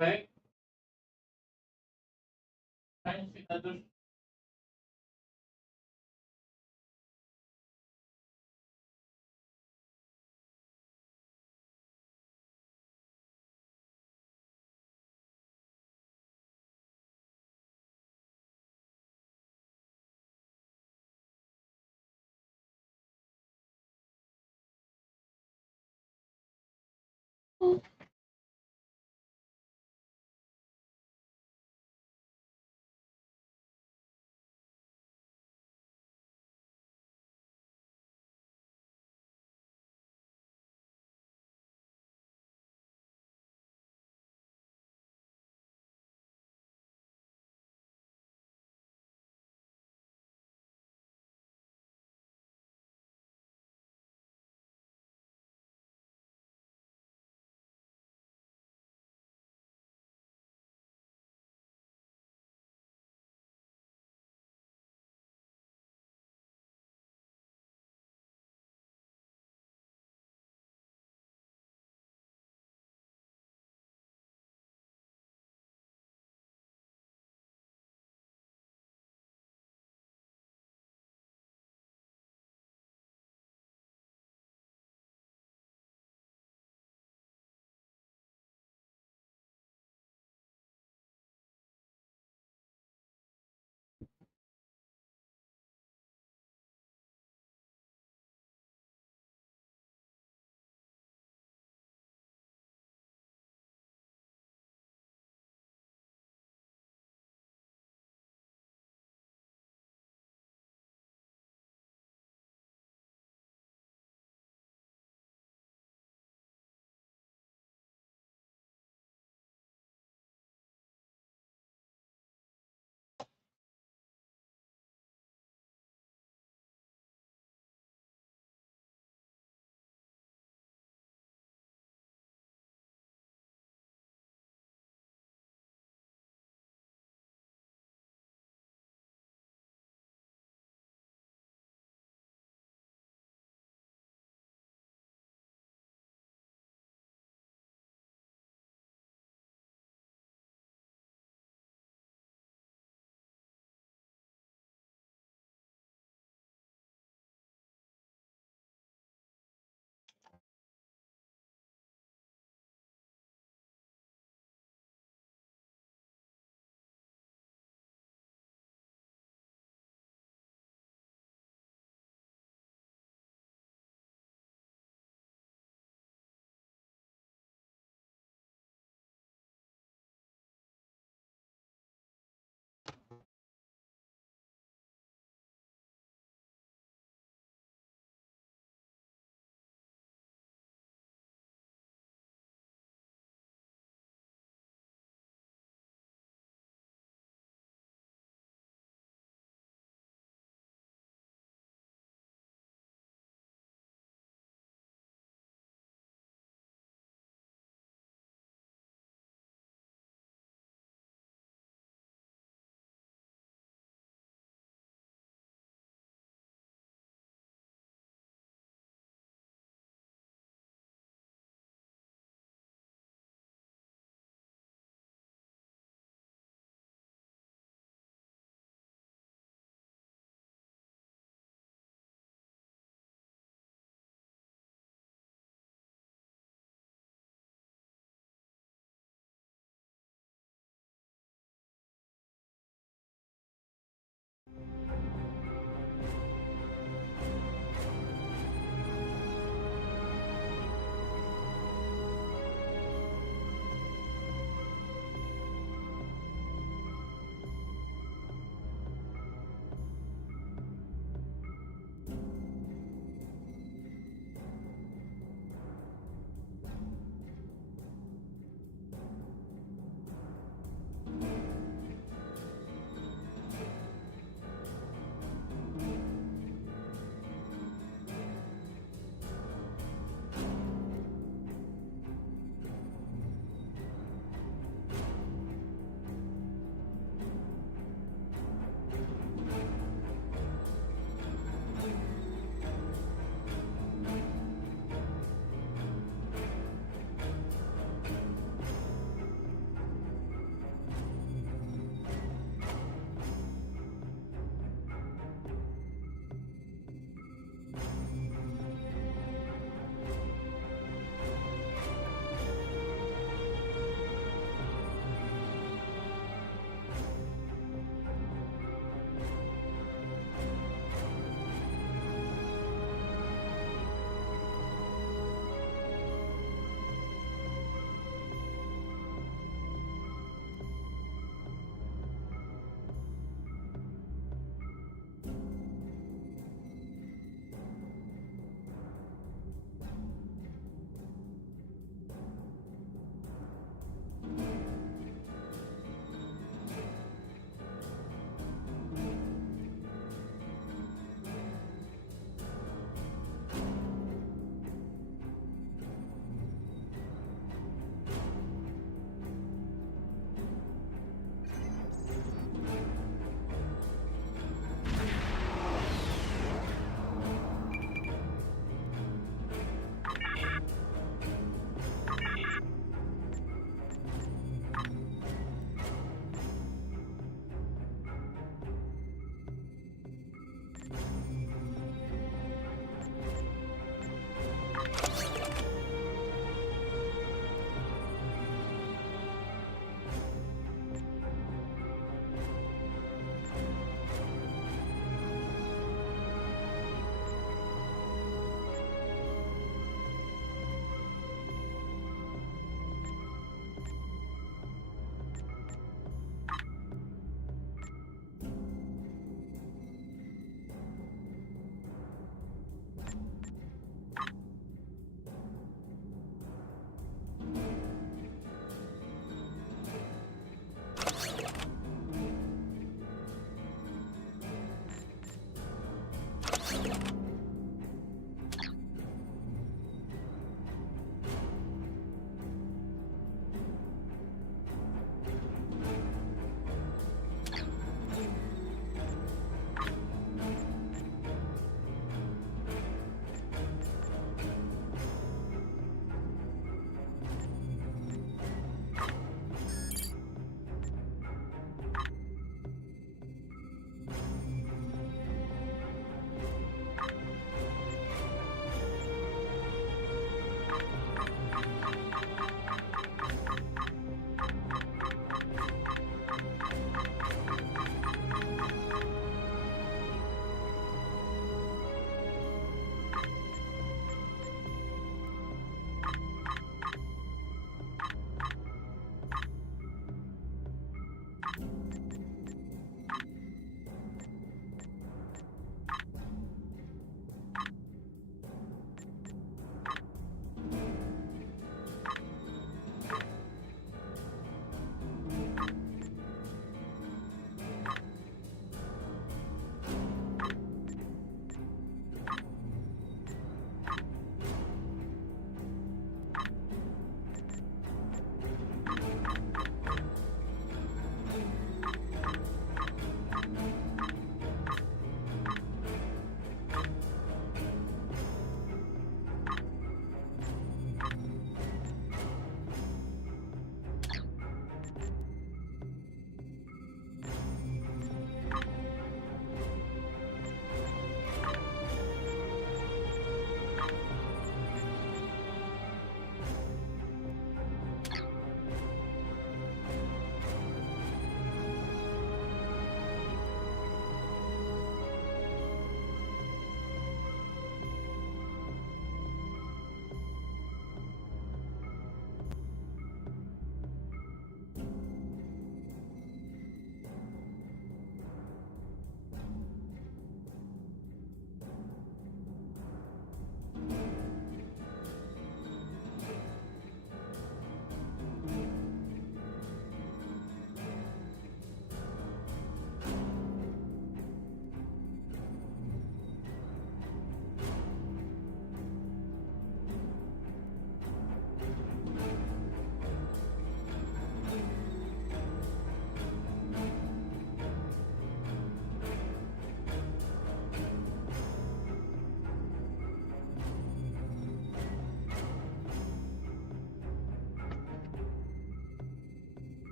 Ouais. Ouais, c'est un deux.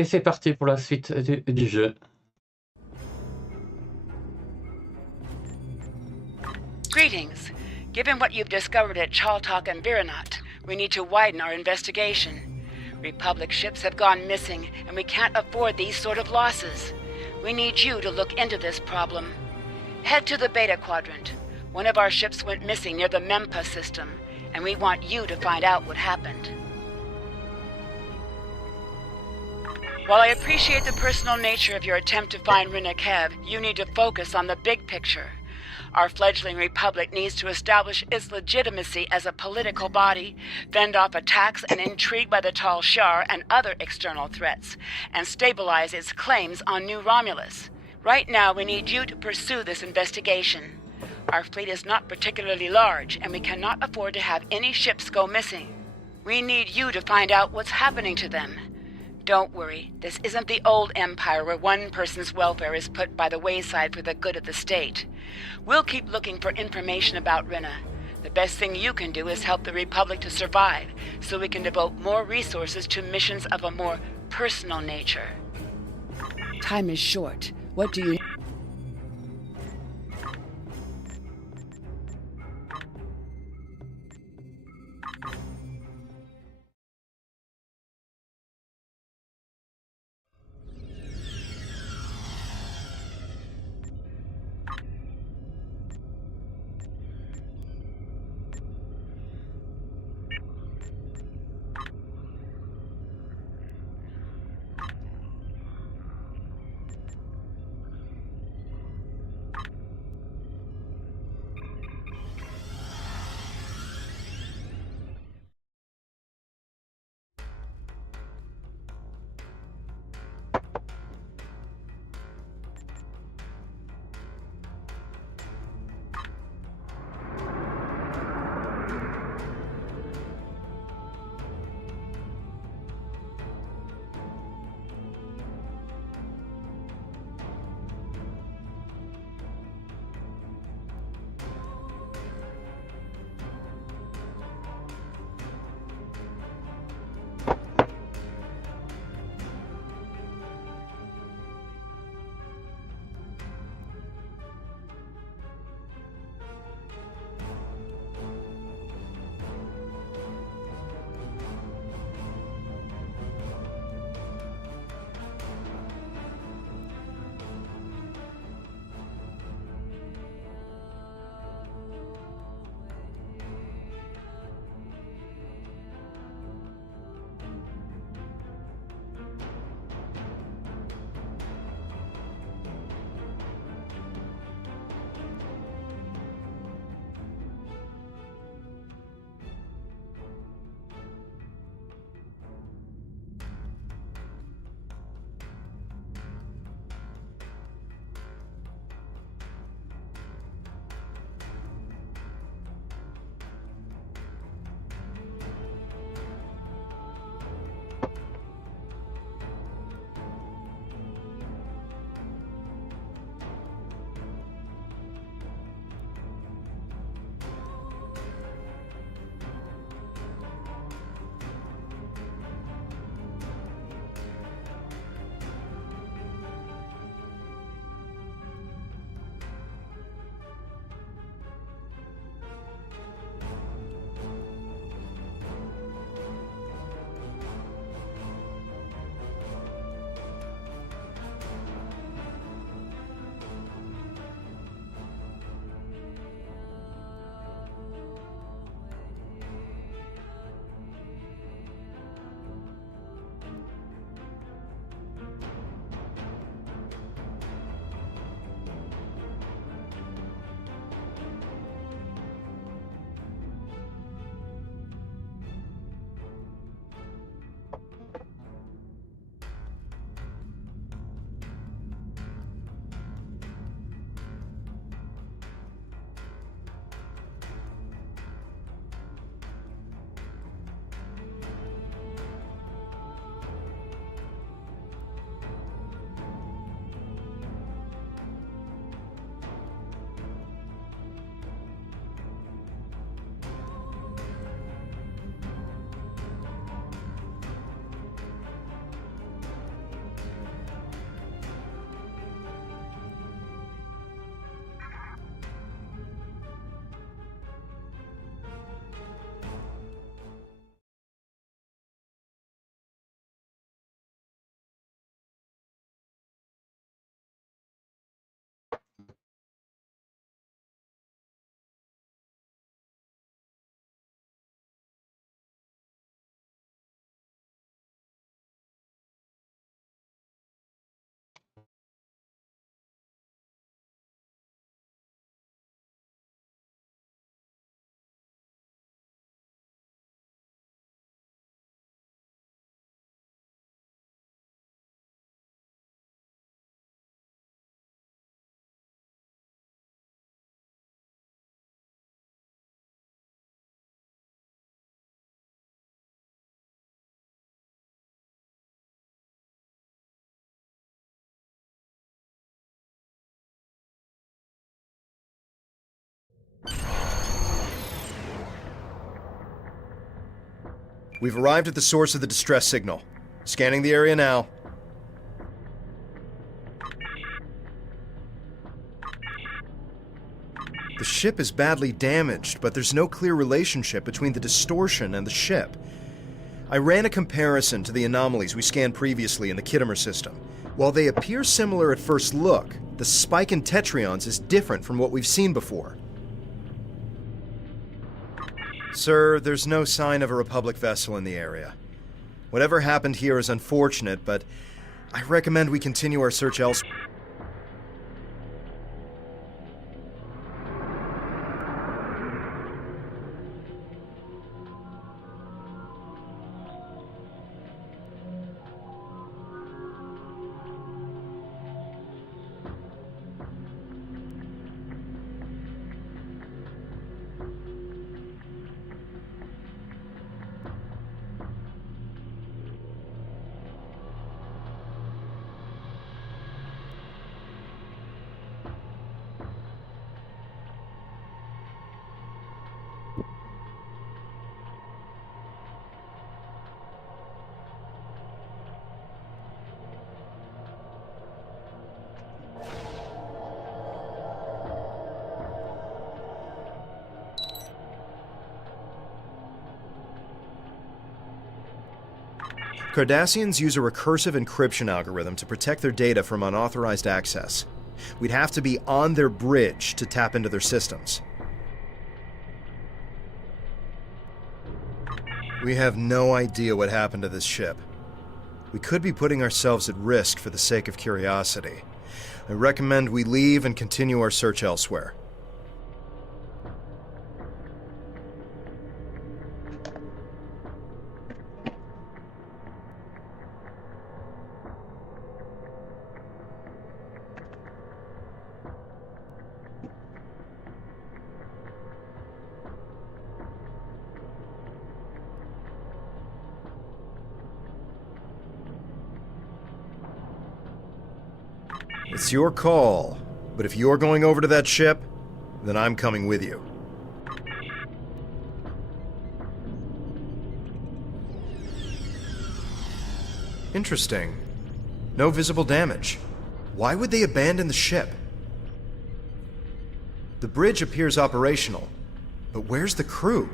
Et c'est parti pour la suite du jeu. Greetings. Given what you've discovered at Chaltok and Viranot, we need to widen our investigation. Republic ships have gone missing, and we can't afford these sort of losses. We need you to look into this problem. Head to the Beta Quadrant. One of our ships went missing near the Mempa system, and we want you to find out what happened. While I appreciate the personal nature of your attempt to find Rina Kev, you need to focus on the big picture. Our fledgling republic needs to establish its legitimacy as a political body, fend off attacks and intrigue by the Tal Shar and other external threats, and stabilize its claims on New Romulus. Right now, we need you to pursue this investigation. Our fleet is not particularly large, and we cannot afford to have any ships go missing. We need you to find out what's happening to them. Don't worry, this isn't the old empire where one person's welfare is put by the wayside for the good of the state. We'll keep looking for information about Rina. The best thing you can do is help the Republic to survive, so we can devote more resources to missions of a more personal nature. Time is short. What do you... We've arrived at the source of the distress signal. Scanning the area now. The ship is badly damaged, but there's no clear relationship between the distortion and the ship. I ran a comparison to the anomalies we scanned previously in the Kittimer system. While they appear similar at first look, the spike in tetrions is different from what we've seen before. Sir, there's no sign of a Republic vessel in the area. Whatever happened here is unfortunate, but I recommend we continue our search elsewhere. Cardassians use a recursive encryption algorithm to protect their data from unauthorized access. We'd have to be on their bridge to tap into their systems. We have no idea what happened to this ship. We could be putting ourselves at risk for the sake of curiosity. I recommend we leave and continue our search elsewhere. It's your call, but if you're going over to that ship, then I'm coming with you. Interesting. No visible damage. Why would they abandon the ship? The bridge appears operational, but where's the crew?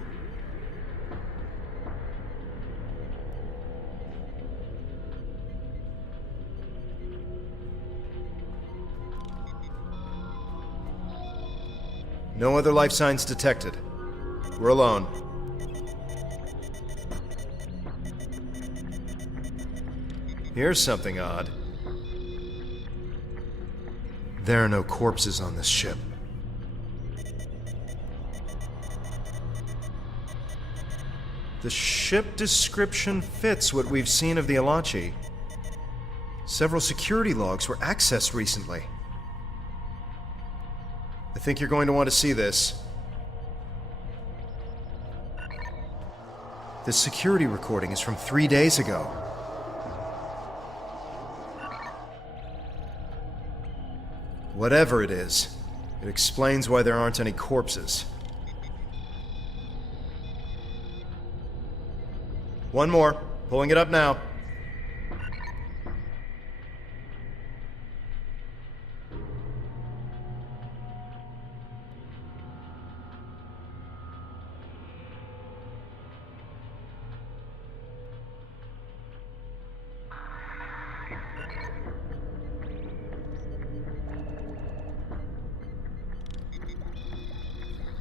No other life signs detected. We're alone. Here's something odd. There are no corpses on this ship. The ship description fits what we've seen of the Alachi. Several security logs were accessed recently. I think you're going to want to see this. This security recording is from 3 days ago. Whatever it is, it explains why there aren't any corpses. One more. Pulling it up now.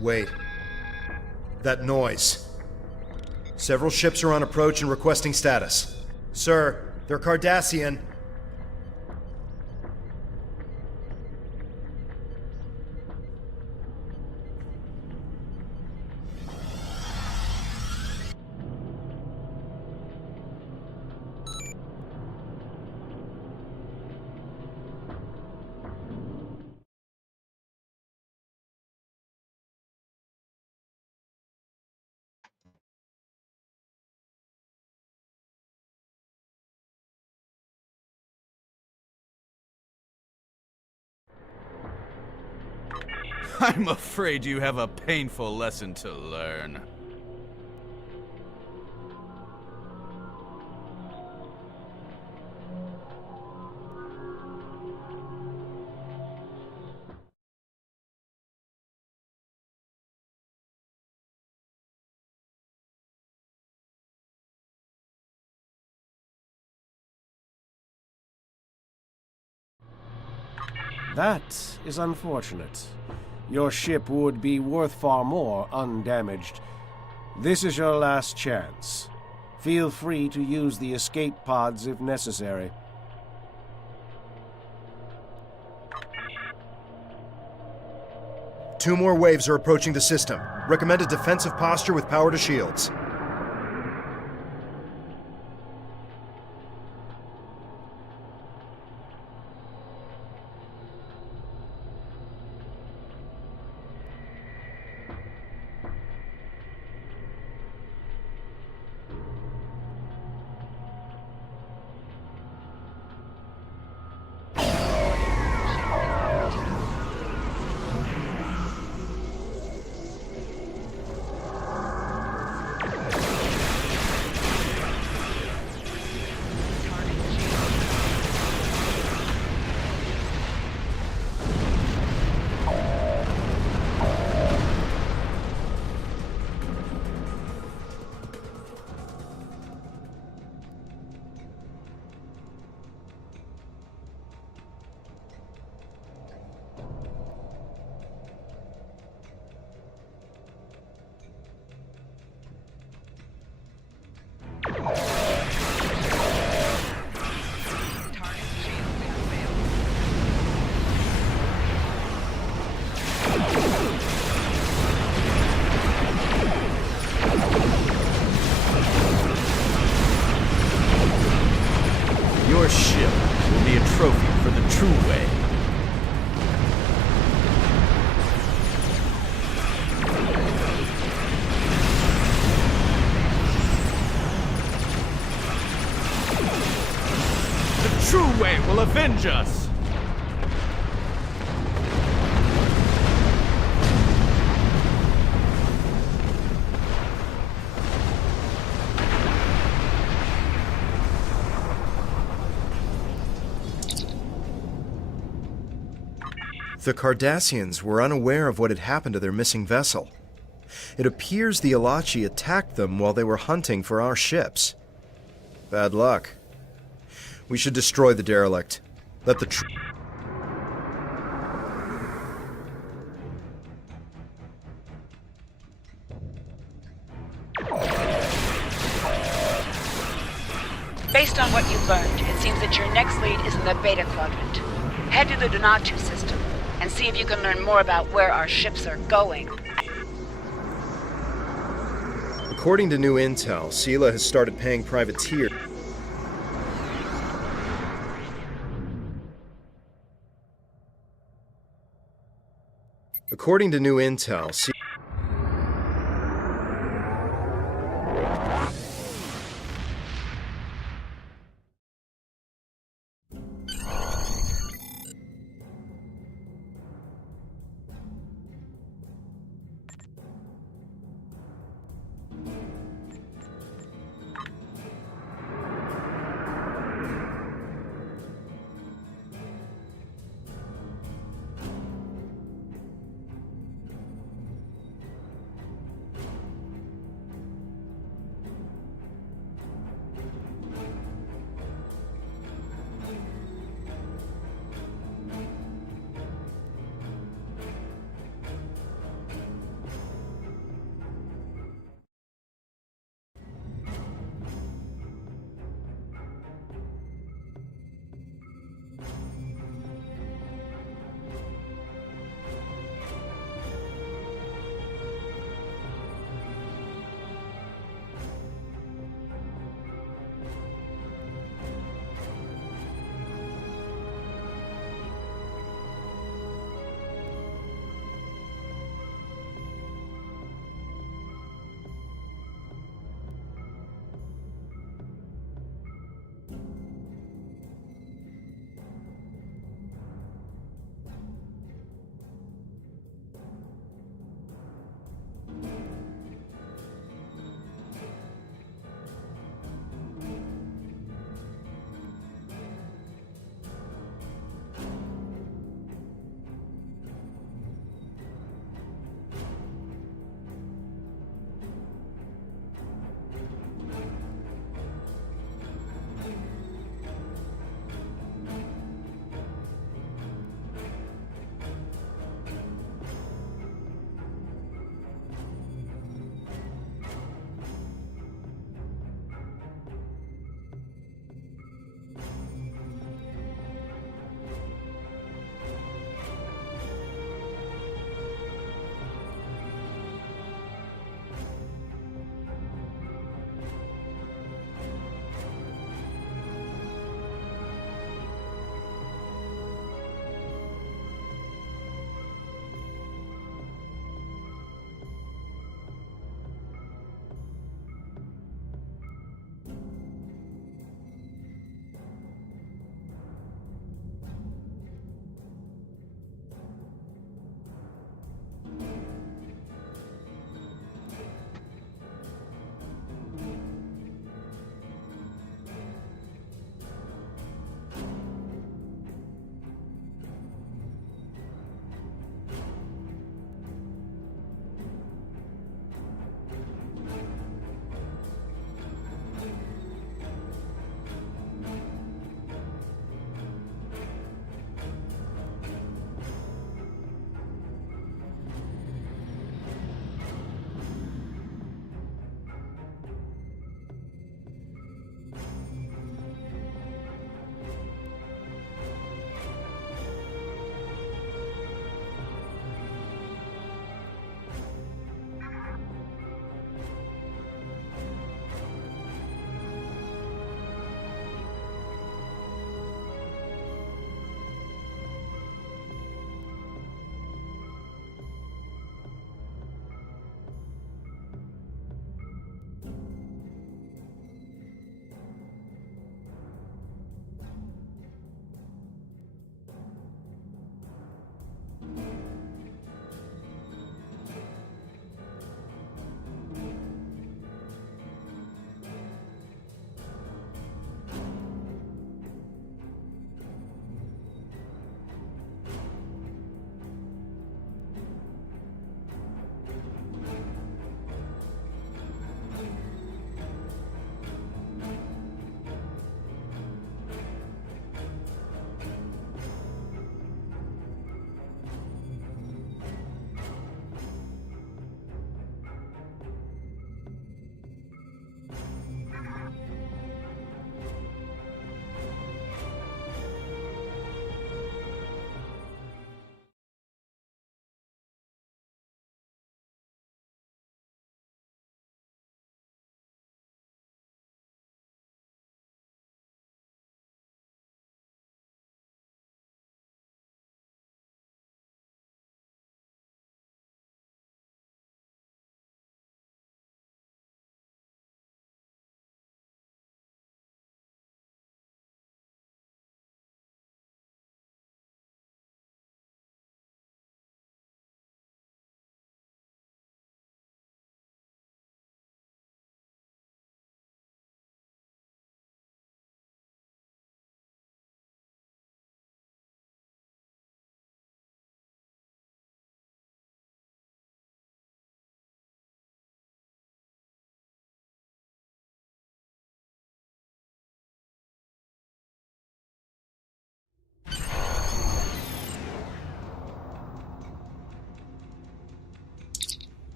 Wait. That noise. Several ships are on approach and requesting status. Sir, they're Cardassian. I'm afraid you have a painful lesson to learn. That is unfortunate. Your ship would be worth far more undamaged. This is your last chance. Feel free to use the escape pods if necessary. Two more waves are approaching the system. Recommend a defensive posture with power to shields. Your ship will be a trophy for the true way. The true way will avenge us! The Cardassians were unaware of what had happened to their missing vessel. It appears the Alachi attacked them while they were hunting for our ships. Bad luck. We should destroy the derelict. Let the Based on what you've learned, it seems that your next lead is in the Beta Quadrant. Head to the Donatu system and see if you can learn more about where our ships are going. According to new intel, Sela has started paying privateers. According to new intel,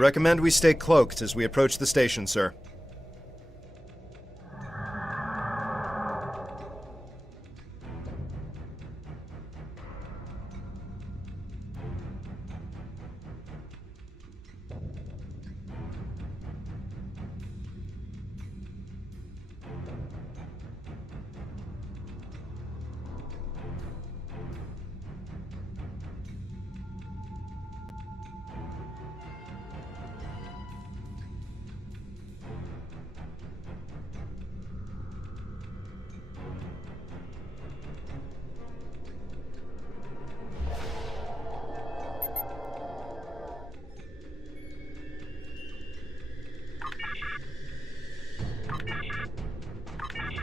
Recommend we stay cloaked as we approach the station, sir.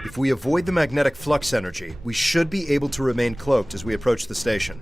If we avoid the magnetic flux energy, we should be able to remain cloaked as we approach the station.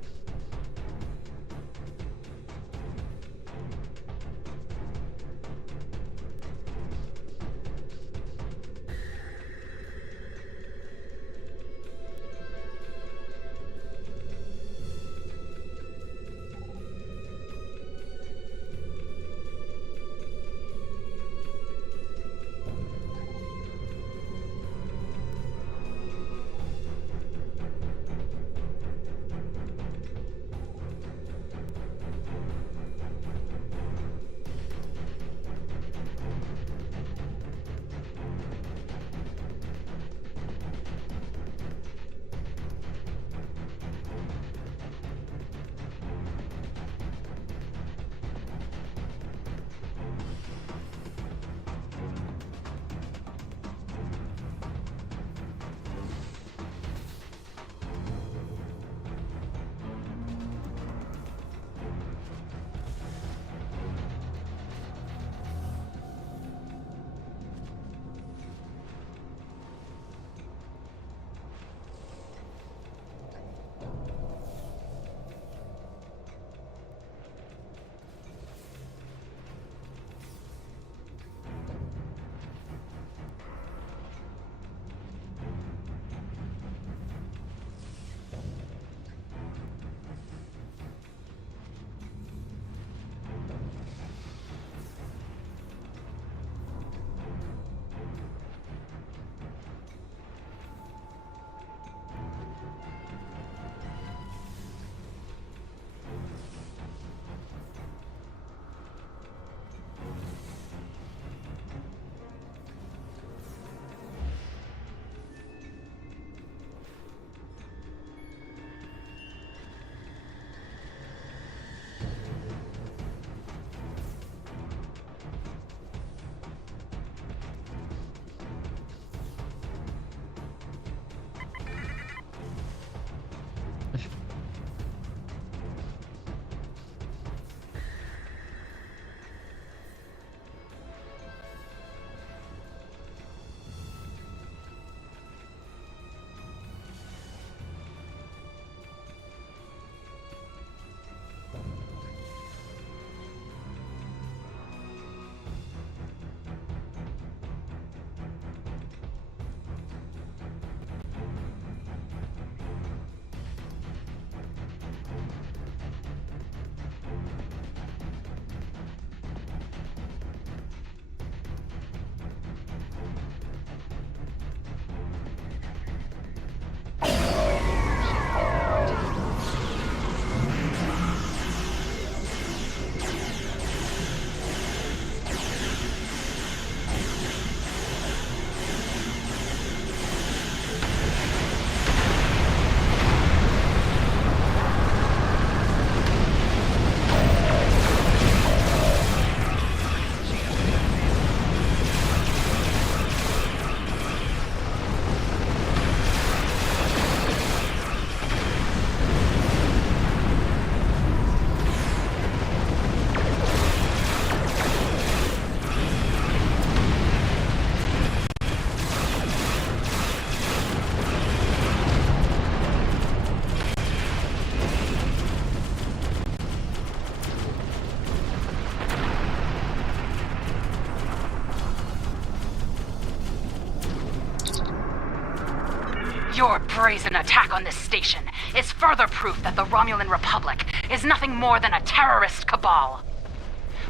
Your brazen attack on this station is further proof that the Romulan Republic is nothing more than a terrorist cabal.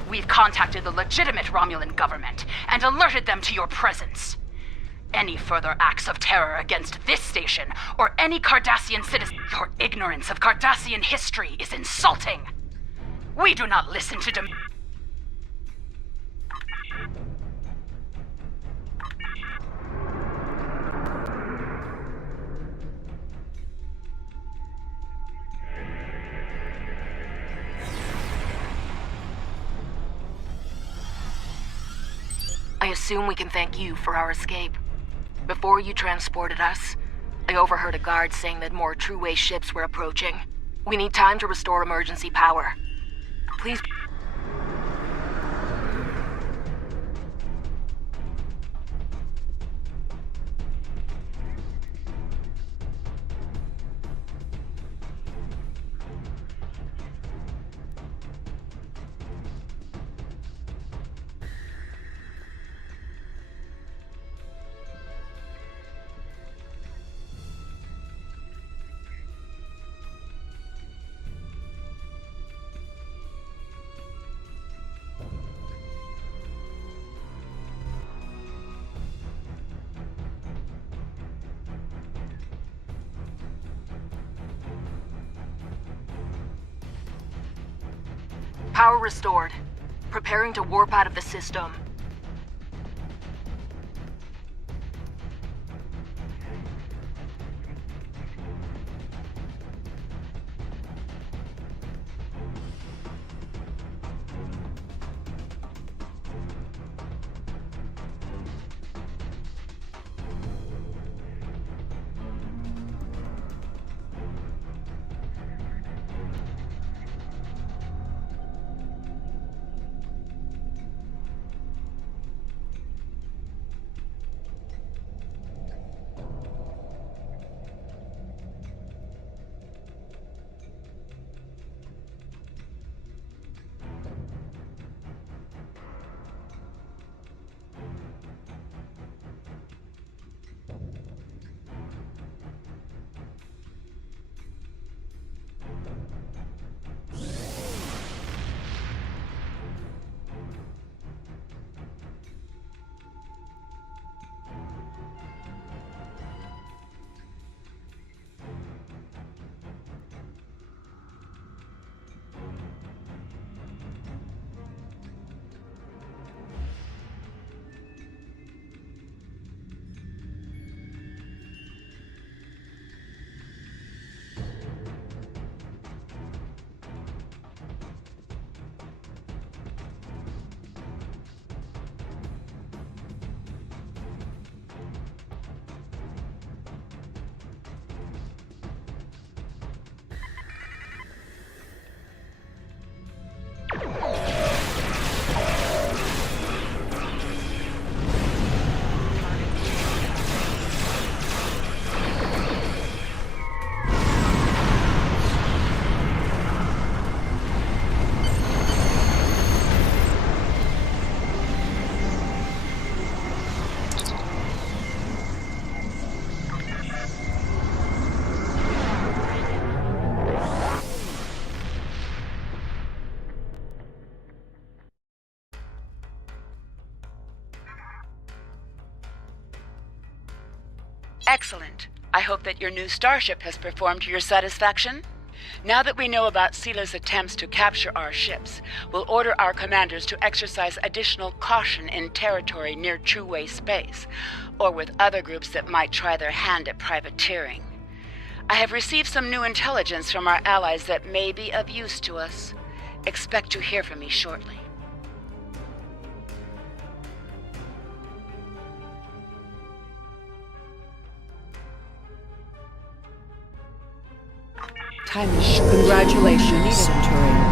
We've contacted the legitimate Romulan government and alerted them to your presence. Any further acts of terror against this station or any Cardassian citizen, your ignorance of Cardassian history is insulting. We do not listen to I assume we can thank you for our escape. Before you transported us, I overheard a guard saying that more True-Way ships were approaching. We need time to restore emergency power. Please... Power restored. Preparing to warp out of the system. Excellent. I hope that your new starship has performed to your satisfaction. Now that we know about Sila's attempts to capture our ships, we'll order our commanders to exercise additional caution in territory near True-Way space, or with other groups that might try their hand at privateering. I have received some new intelligence from our allies that may be of use to us. Expect to hear from me shortly. Time is short. Congratulations, Centurion.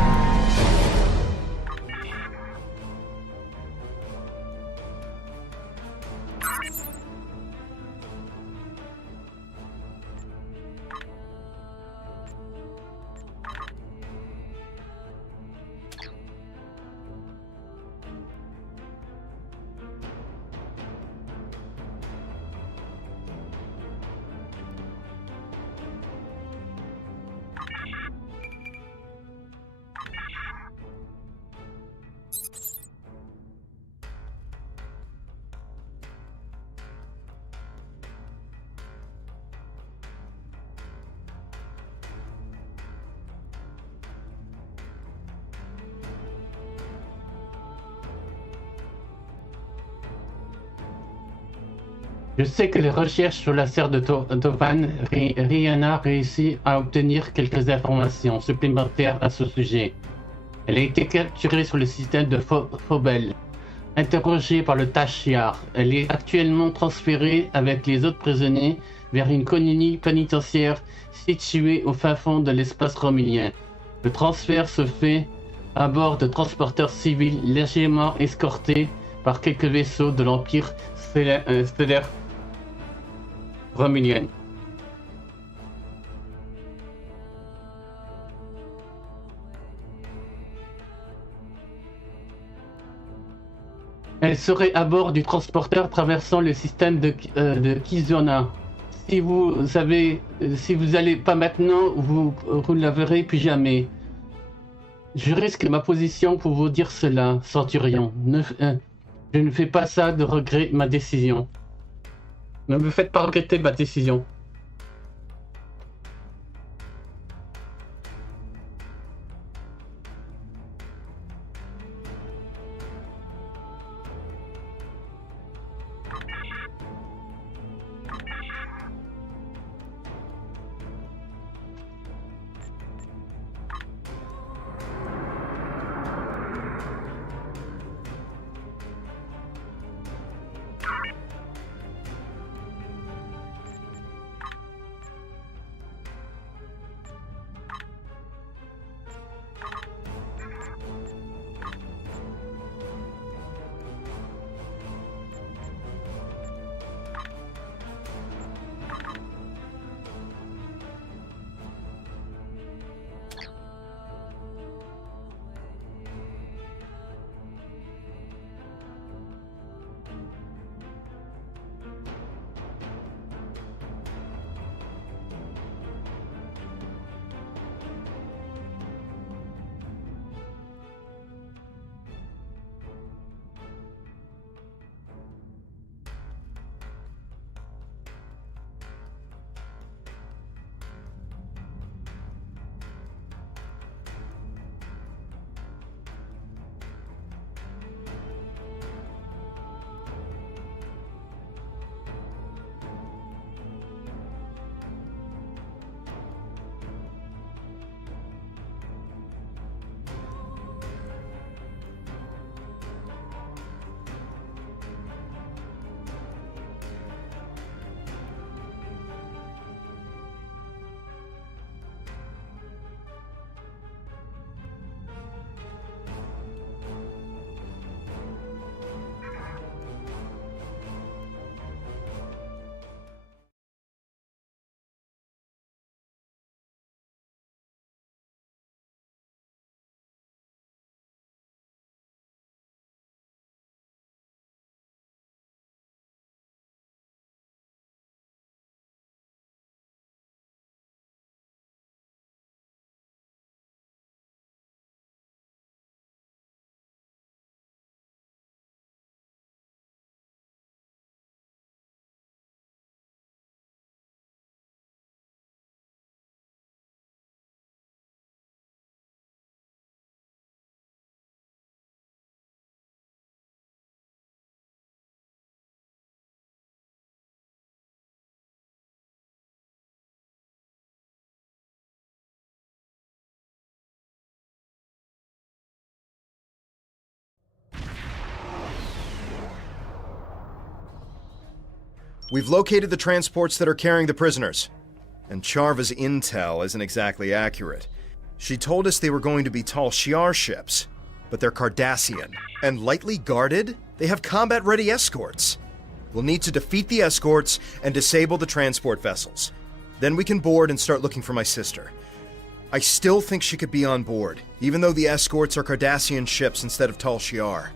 Je sais que les recherches sur la serre de Tovan, rien a réussi à obtenir quelques informations supplémentaires à ce sujet. Elle a été capturée sur le système de Phobel. Interrogée par le Tashiar, elle est actuellement transférée avec les autres prisonniers vers une colonie pénitentiaire située au fin fond de l'espace romulien. Le transfert se fait à bord de transporteurs civils légèrement escortés par quelques vaisseaux de l'Empire stellaire romulien. Elle serait à bord du transporteur traversant le système de Kizona. Si vous allez pas maintenant, vous la verrez plus jamais. Je risque ma position pour vous dire cela, Centurion. Je ne fais pas ça de regret ma décision. Ne me faites pas regretter ma décision. We've located the transports that are carrying the prisoners. And Charva's intel isn't exactly accurate. She told us they were going to be Tal Shiar ships, but they're Cardassian. And lightly guarded? They have combat-ready escorts. We'll need to defeat the escorts and disable the transport vessels. Then we can board and start looking for my sister. I still think she could be on board, even though the escorts are Cardassian ships instead of Tal Shiar.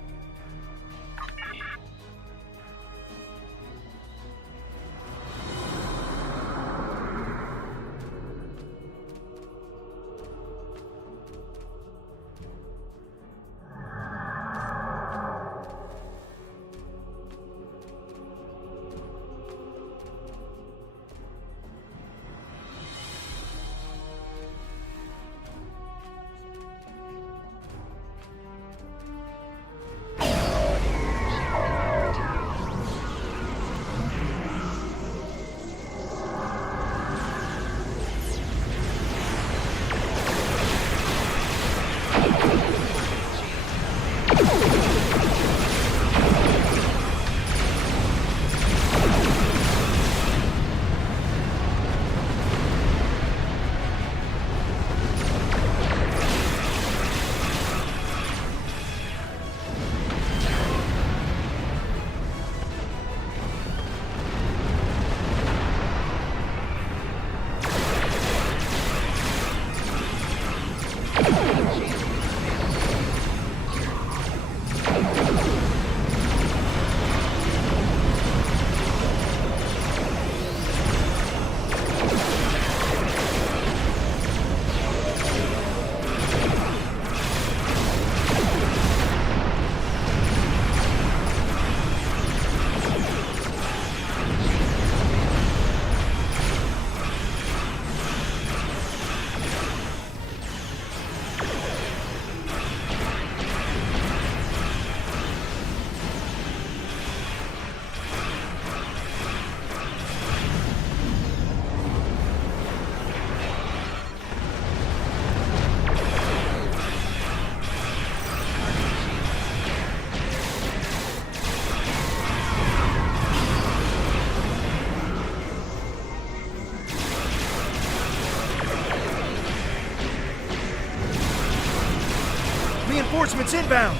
Reinforcements inbound!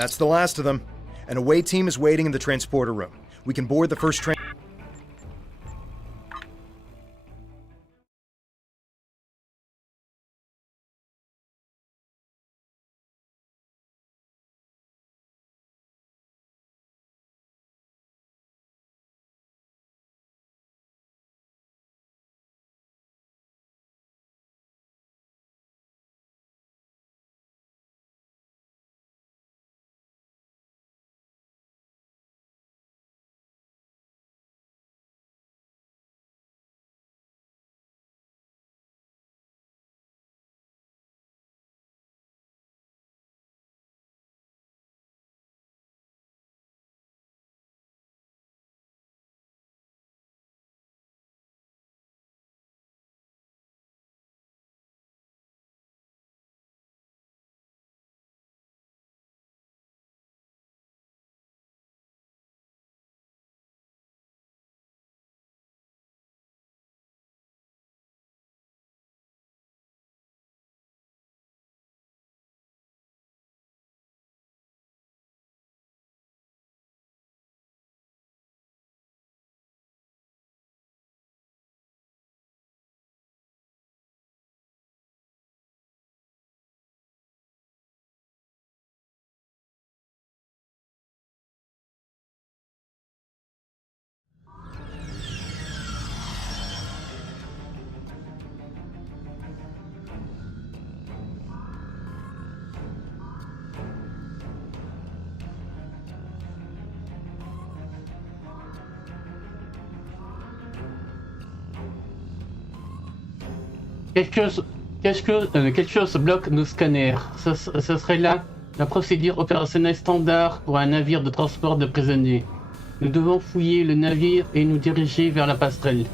That's the last of them. An away team is waiting in the transporter room. We can board the first train. Quelque chose bloque nos scanners. Ce serait là la procédure opérationnelle standard pour un navire de transport de prisonniers. Nous devons fouiller le navire et nous diriger vers la passerelle.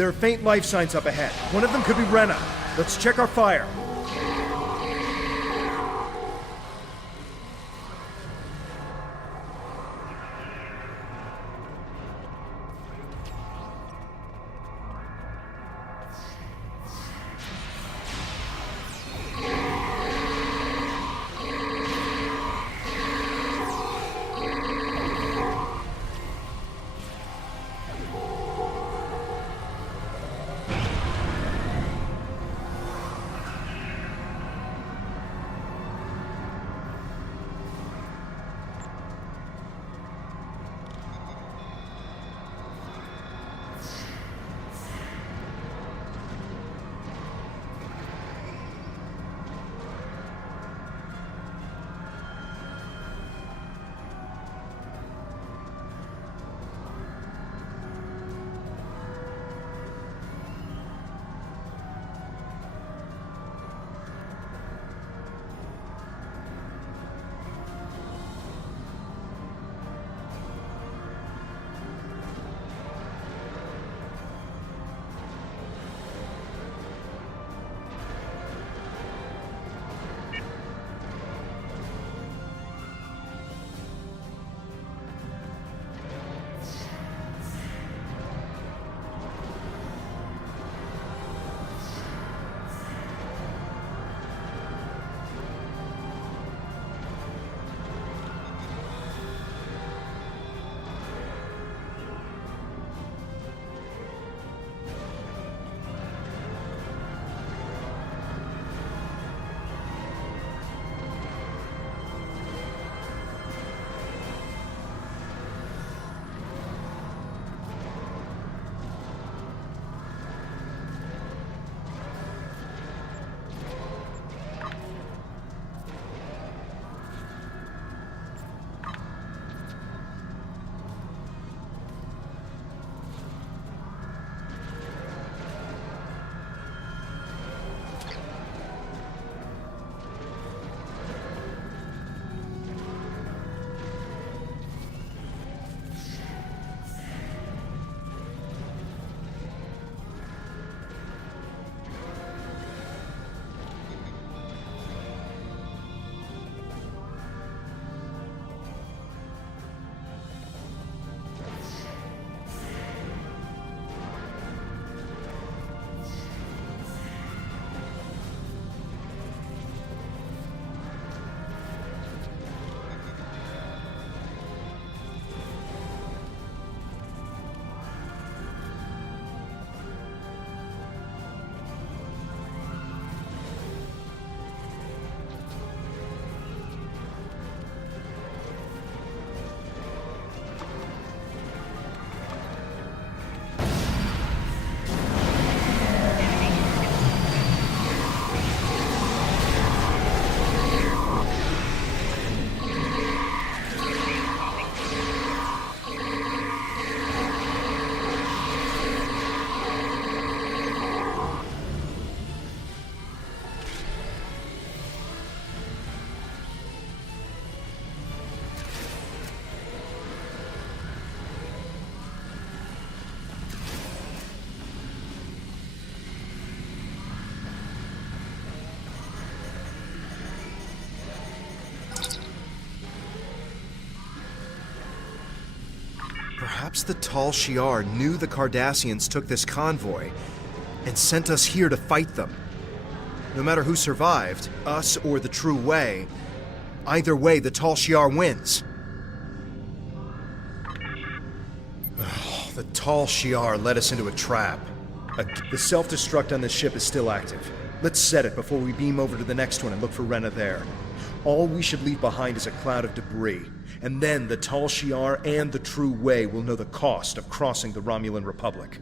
There are faint life signs up ahead. One of them could be Rena. Let's check our fire. Perhaps the Tal Shiar knew the Cardassians took this convoy and sent us here to fight them. No matter who survived, us or the True Way, either way, the Tal Shiar wins. The Tal Shiar led us into a trap. The self-destruct on this ship is still active. Let's set it before we beam over to the next one and look for Rena there. All we should leave behind is a cloud of debris, and then the Tal Shiar and the True Way will know the cost of crossing the Romulan Republic.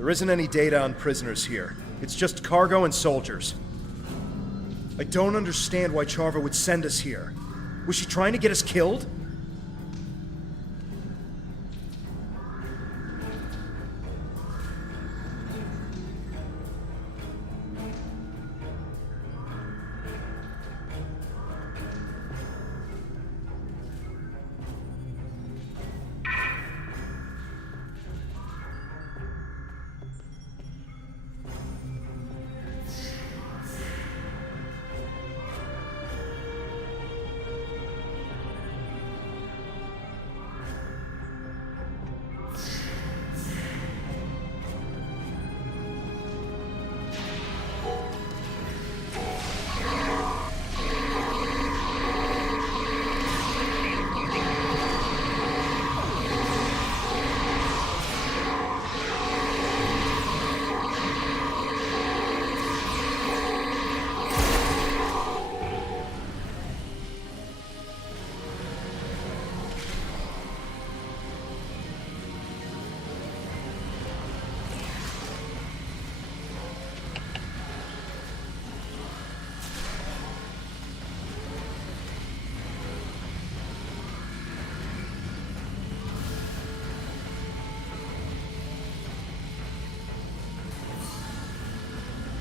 There isn't any data on prisoners here. It's just cargo and soldiers. I don't understand why Charva would send us here. Was she trying to get us killed?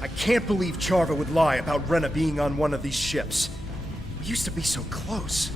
I can't believe Charva would lie about Rena being on one of these ships. We used to be so close.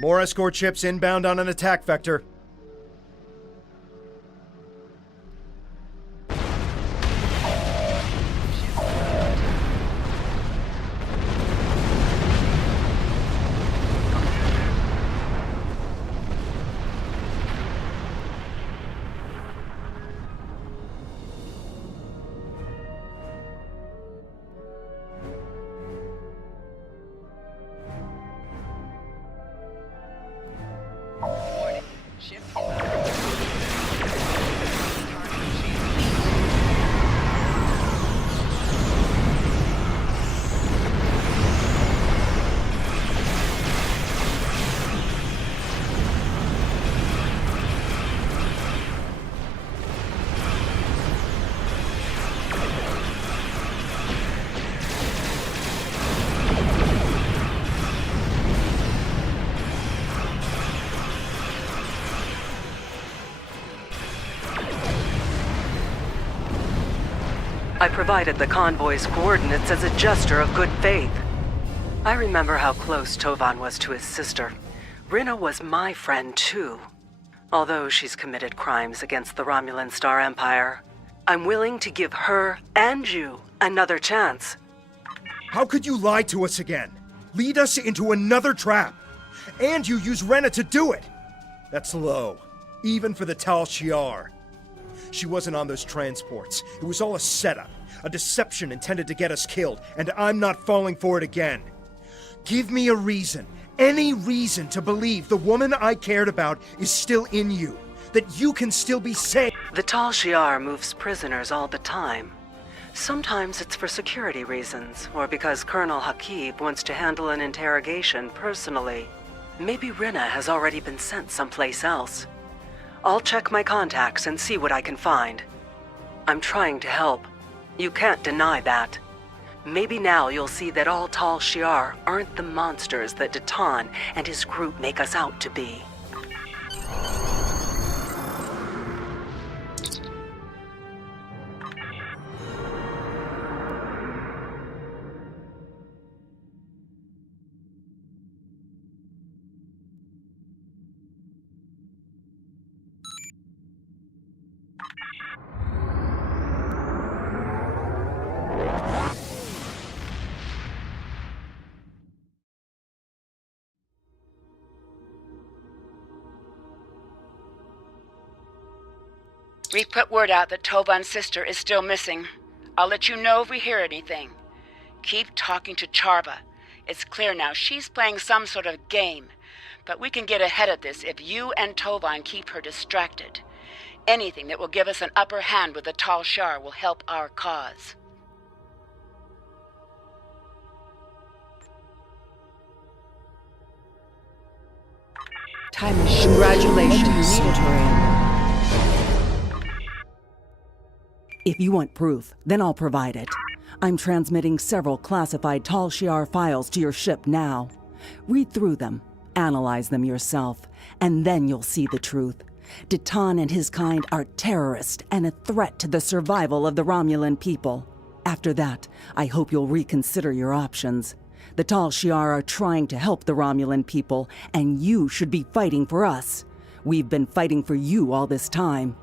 More escort ships inbound on an attack vector. I provided the convoy's coordinates as a gesture of good faith. I remember how close Tovan was to his sister. Rinna was my friend, too. Although she's committed crimes against the Romulan Star Empire, I'm willing to give her and you another chance. How could you lie to us again? Lead us into another trap? And you use Rinna to do it! That's low, even for the Tal Shiar. She wasn't on those transports. It was all a setup, a deception intended to get us killed, and I'm not falling for it again. Give me a reason, any reason to believe the woman I cared about is still in you, that you can still be safe. The Tal Shiar moves prisoners all the time. Sometimes it's for security reasons, or because Colonel Hakib wants to handle an interrogation personally. Maybe Rinna has already been sent someplace else. I'll check my contacts and see what I can find. I'm trying to help. You can't deny that. Maybe now you'll see that all Tal Shiar aren't the monsters that Datan and his group make us out to be. We've put word out that Tovan's sister is still missing. I'll let you know if we hear anything. Keep talking to Charva. It's clear now she's playing some sort of game. But we can get ahead of this if you and Tovan keep her distracted. Anything that will give us an upper hand with the Tal Shiar will help our cause. Time machine. Congratulations, Centurion. If you want proof, then I'll provide it. I'm transmitting several classified Tal Shiar files to your ship now. Read through them, analyze them yourself, and then you'll see the truth. Datan and his kind are terrorists and a threat to the survival of the Romulan people. After that, I hope you'll reconsider your options. The Tal Shiar are trying to help the Romulan people, and you should be fighting for us. We've been fighting for you all this time.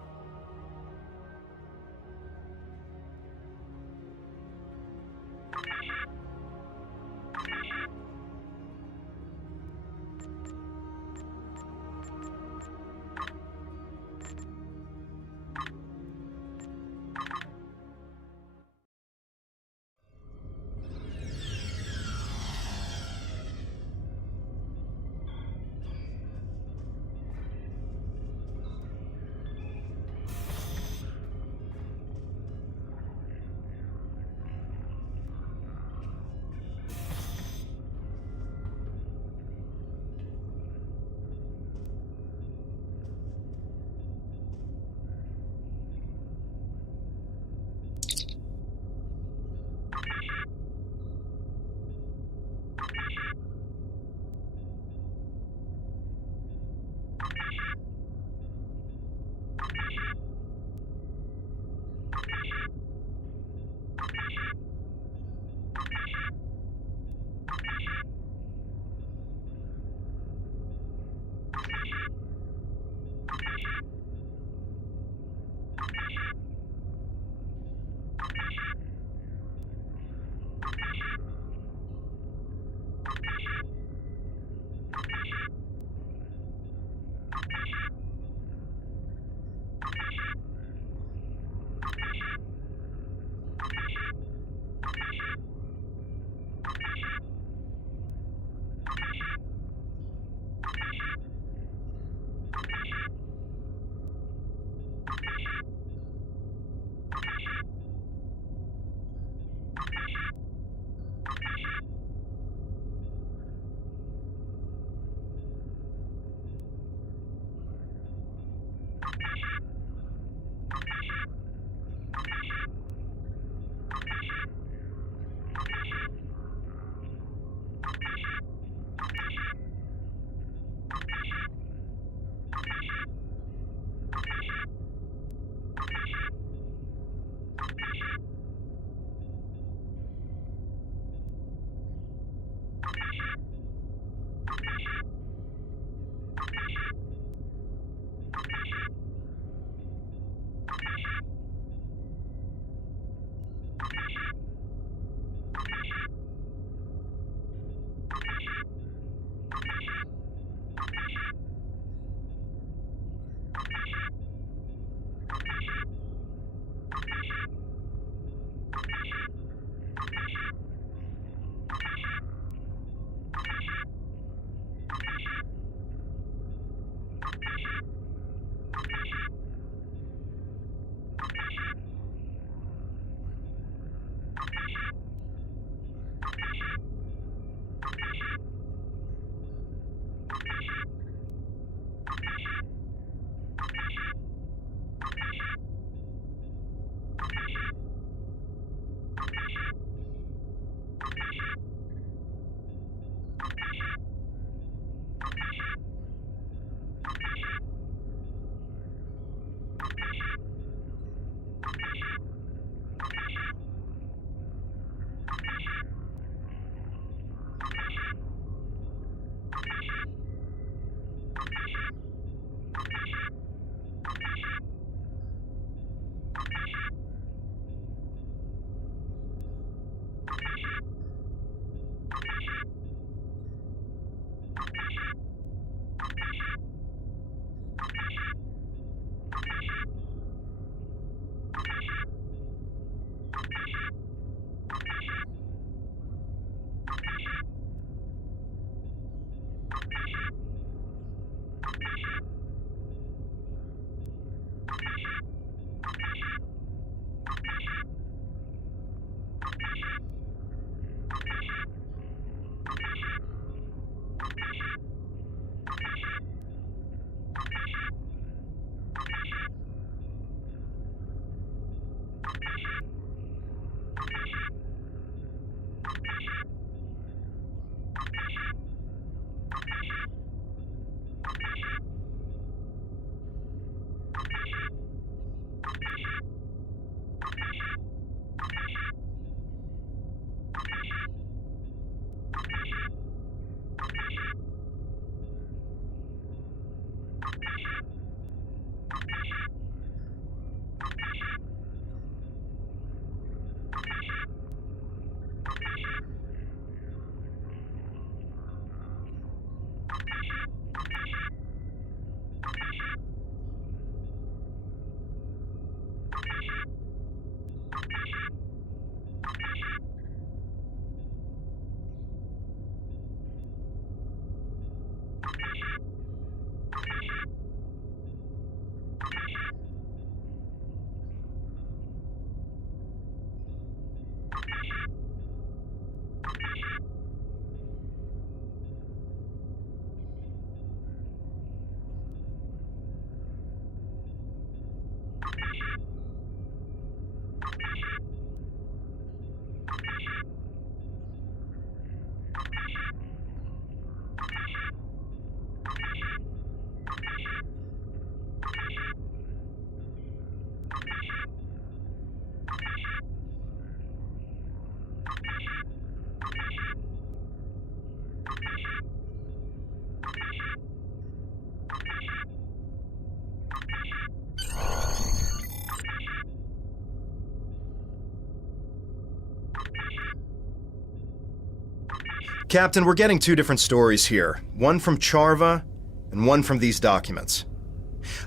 Captain, we're getting two different stories here. One from Charva, and one from these documents.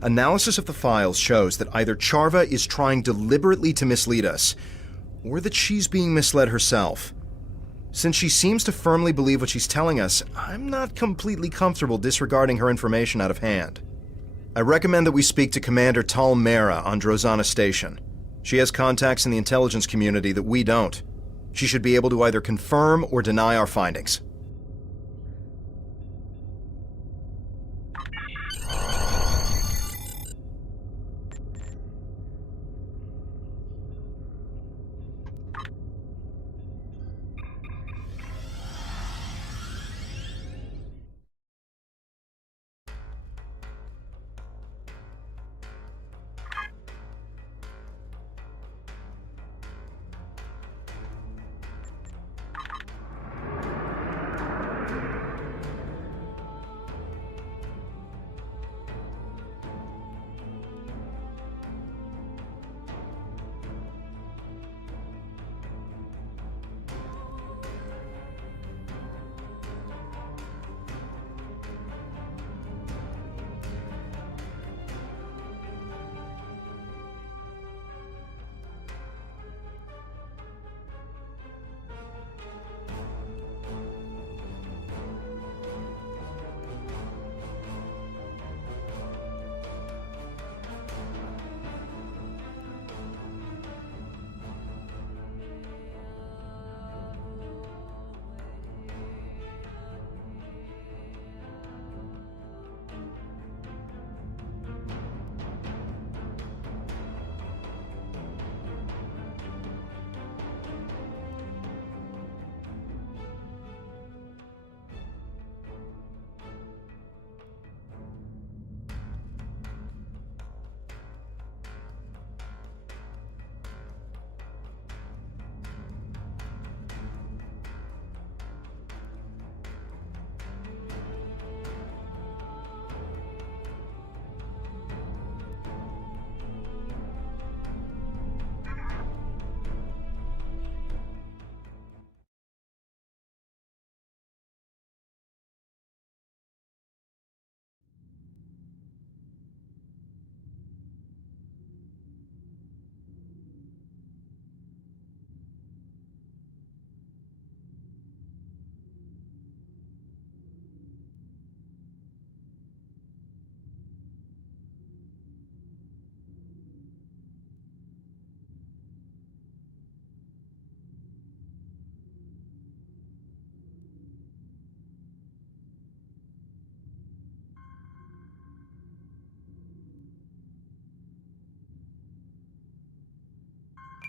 Analysis of the files shows that either Charva is trying deliberately to mislead us, or that she's being misled herself. Since she seems to firmly believe what she's telling us, I'm not completely comfortable disregarding her information out of hand. I recommend that we speak to Commander Tal Mera on Drozana Station. She has contacts in the intelligence community that we don't. She should be able to either confirm or deny our findings.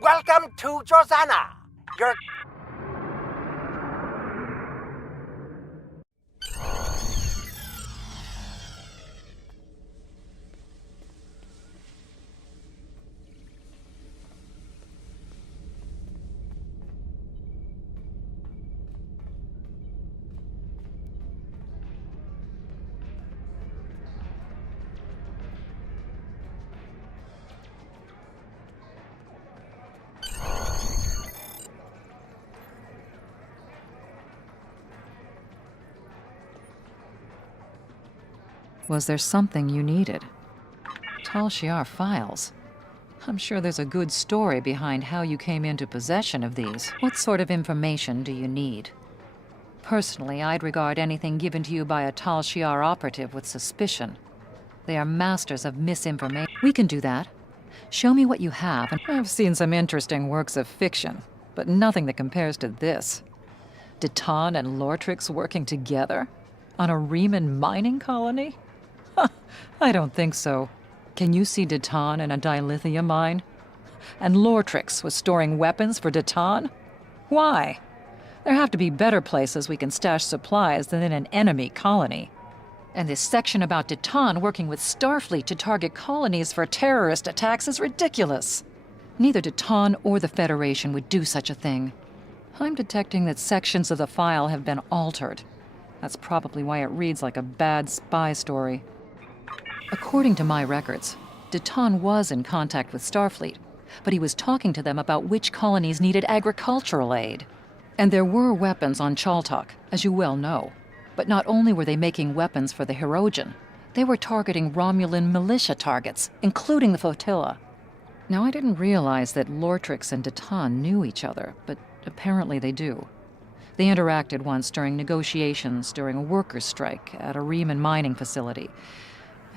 Welcome to Drozana. Your... Was there something you needed? Tal Shiar files. I'm sure there's a good story behind how you came into possession of these. What sort of information do you need? Personally, I'd regard anything given to you by a Tal Shiar operative with suspicion. They are masters of misinformation. We can do that. Show me what you have. And I've seen some interesting works of fiction, but nothing that compares to this. Deton and Lortrix working together? On a Riemann mining colony? I don't think so. Can you see Deton in a dilithium mine? And Lortrix was storing weapons for Deton? Why? There have to be better places we can stash supplies than in an enemy colony. And this section about Deton working with Starfleet to target colonies for terrorist attacks is ridiculous. Neither Deton or the Federation would do such a thing. I'm detecting that sections of the file have been altered. That's probably why it reads like a bad spy story. According to my records, Deton was in contact with Starfleet, but he was talking to them about which colonies needed agricultural aid. And there were weapons on Chaltok, as you well know. But not only were they making weapons for the Hirogen, they were targeting Romulan militia targets, including the flotilla. Now, I didn't realize that Lortrix and Deton knew each other, but apparently they do. They interacted once during negotiations during a workers' strike at a Riemann mining facility.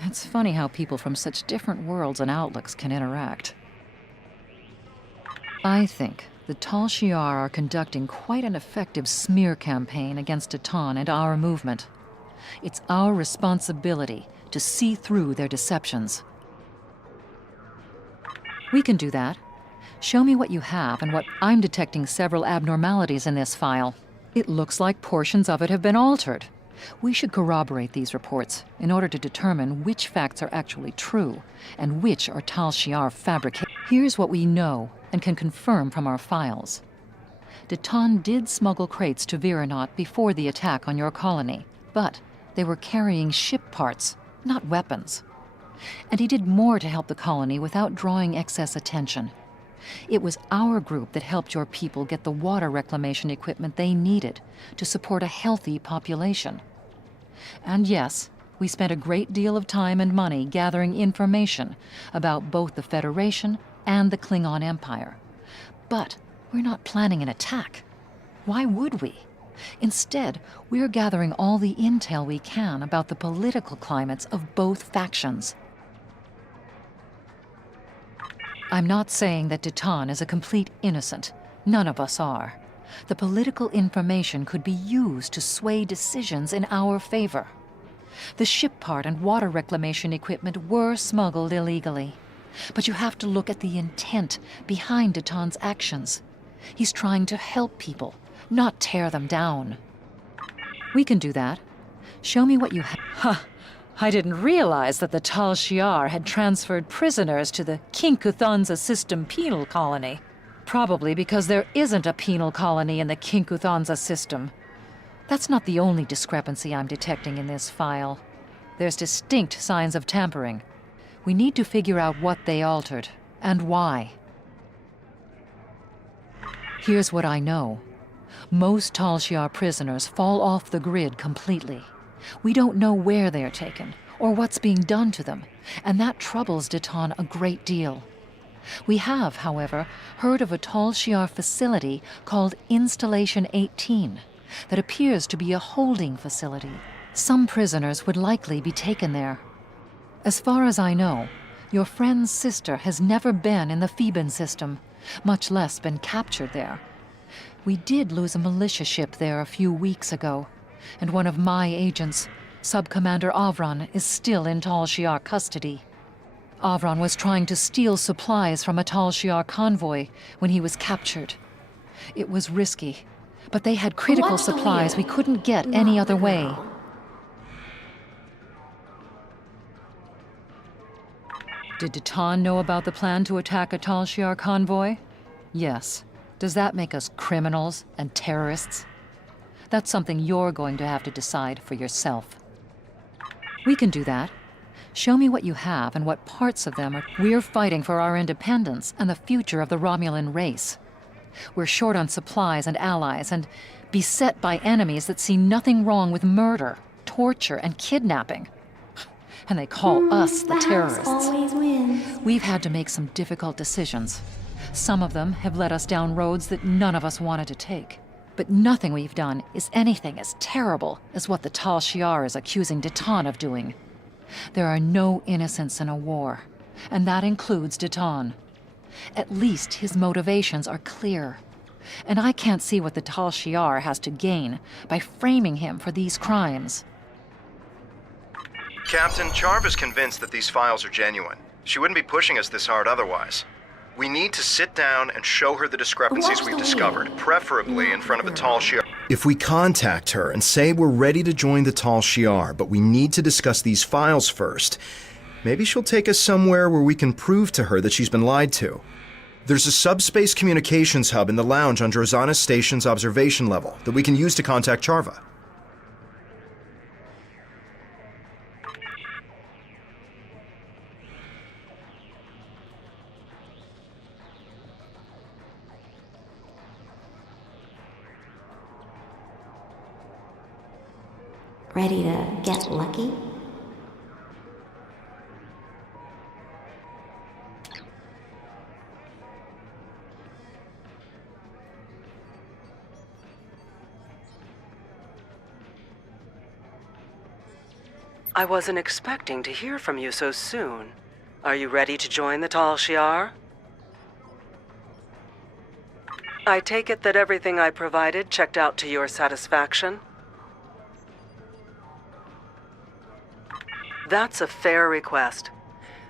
It's funny how people from such different worlds and outlooks can interact. I think the Tal Shiar are conducting quite an effective smear campaign against Deton and our movement. It's our responsibility to see through their deceptions. We can do that. Show me what you have and what I'm detecting several abnormalities in this file. It looks like portions of it have been altered. We should corroborate these reports in order to determine which facts are actually true and which are Tal Shiar fabricated. Here's what we know and can confirm from our files. Deton did smuggle crates to Viranot before the attack on your colony, but they were carrying ship parts, not weapons. And he did more to help the colony without drawing excess attention. It was our group that helped your people get the water reclamation equipment they needed to support a healthy population. And yes, we spent a great deal of time and money gathering information about both the Federation and the Klingon Empire. But we're not planning an attack. Why would we? Instead, we're gathering all the intel we can about the political climates of both factions. I'm not saying that Deton is a complete innocent. None of us are. The political information could be used to sway decisions in our favor. The ship part and water reclamation equipment were smuggled illegally. But you have to look at the intent behind Deton's actions. He's trying to help people, not tear them down. We can do that. Show me what you have. Huh. I didn't realize that the Tal Shiar had transferred prisoners to the Kinkuthanza system penal colony. Probably because there isn't a penal colony in the Kinkuthanza system. That's not the only discrepancy I'm detecting in this file. There's distinct signs of tampering. We need to figure out what they altered, and why. Here's what I know. Most Tal Shiar prisoners fall off the grid completely. We don't know where they're taken, or what's being done to them, and that troubles Deton a great deal. We have, however, heard of a Tal Shiar facility called Installation 18 that appears to be a holding facility. Some prisoners would likely be taken there. As far as I know, your friend's sister has never been in the Theban system, much less been captured there. We did lose a militia ship there a few weeks ago, and one of my agents, Sub-Commander Avron, is still in Tal Shiar custody. Avron was trying to steal supplies from a Tal Shiar convoy when he was captured. It was risky, but they had critical supplies we couldn't get any other way. Did Deton know about the plan to attack a Tal Shiar convoy? Yes. Does that make us criminals and terrorists? That's something you're going to have to decide for yourself. We can do that. Show me what you have and what parts of them are. We're fighting for our independence and the future of the Romulan race. We're short on supplies and allies and beset by enemies that see nothing wrong with murder, torture, and kidnapping. And they call us the terrorists. Always wins. We've had to make some difficult decisions. Some of them have led us down roads that none of us wanted to take. But nothing we've done is anything as terrible as what the Tal Shiar is accusing Deton of doing. There are no innocents in a war, and that includes Deton. At least his motivations are clear. And I can't see what the Tal Shiar has to gain by framing him for these crimes. Captain, Charva's convinced that these files are genuine. She wouldn't be pushing us this hard otherwise. We need to sit down and show her the discrepancies we've discovered, preferably in front of a Tal Shiar. If we contact her and say we're ready to join the Tal Shiar, but we need to discuss these files first, maybe she'll take us somewhere where we can prove to her that she's been lied to. There's a subspace communications hub in the lounge on Drozana Station's observation level that we can use to contact Charva. Ready to get lucky? I wasn't expecting to hear from you so soon. Are you ready to join the Tal Shiar? I take it that everything I provided checked out to your satisfaction? That's a fair request.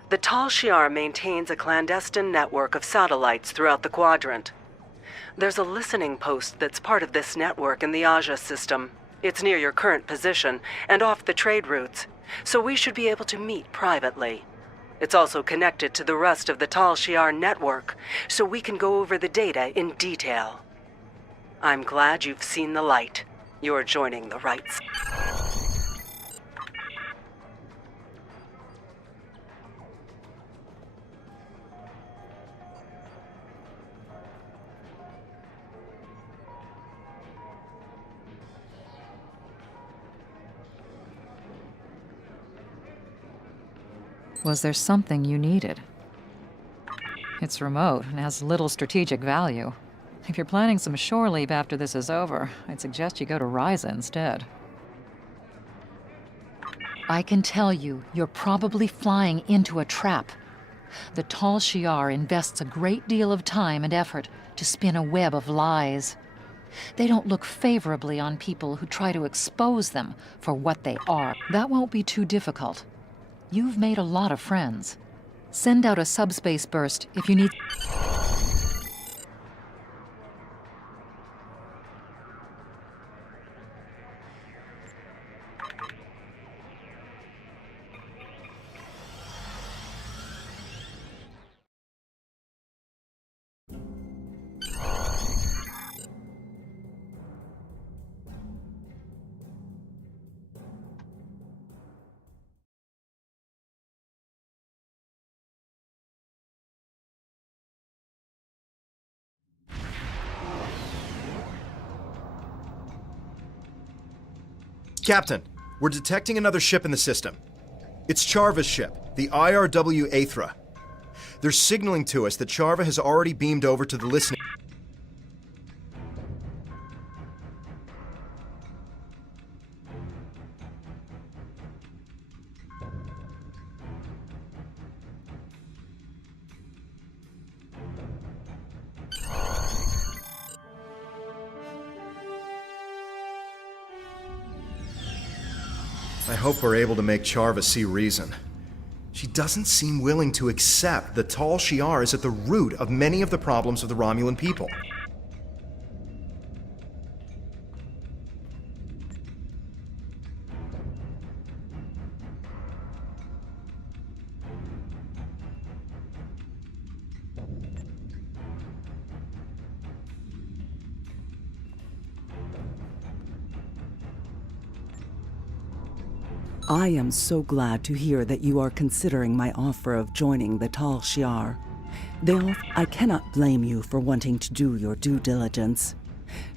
The Tal Shiar maintains a clandestine network of satellites throughout the quadrant. There's a listening post that's part of this network in the Aja system. It's near your current position and off the trade routes, so we should be able to meet privately. It's also connected to the rest of the Tal Shiar network, so we can go over the data in detail. I'm glad you've seen the light. You're joining the right side. Was there something you needed? It's remote and has little strategic value. If you're planning some shore leave after this is over, I'd suggest you go to Ryza instead. I can tell you, you're probably flying into a trap. The Tal Shiar invests a great deal of time and effort to spin a web of lies. They don't look favorably on people who try to expose them for what they are. That won't be too difficult. You've made a lot of friends. Send out a subspace burst if you need... Captain, we're detecting another ship in the system. It's Charva's ship, the IRW Aethra. They're signaling to us that Charva has already beamed over to the listening... I hope we're able to make Charva see reason. She doesn't seem willing to accept that Tal Shiar is at the root of many of the problems of the Romulan people. I am so glad to hear that you are considering my offer of joining the Tal Shiar. I cannot blame you for wanting to do your due diligence.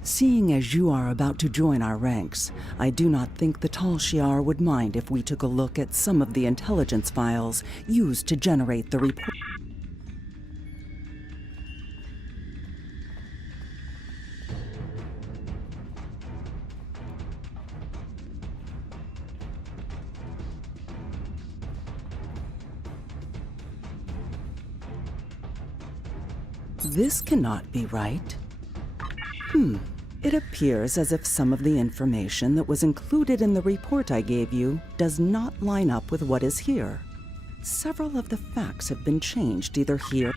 Seeing as you are about to join our ranks, I do not think the Tal Shiar would mind if we took a look at some of the intelligence files used to generate the report. This cannot be right. It appears as if some of the information that was included in the report I gave you does not line up with what is here. Several of the facts have been changed either here...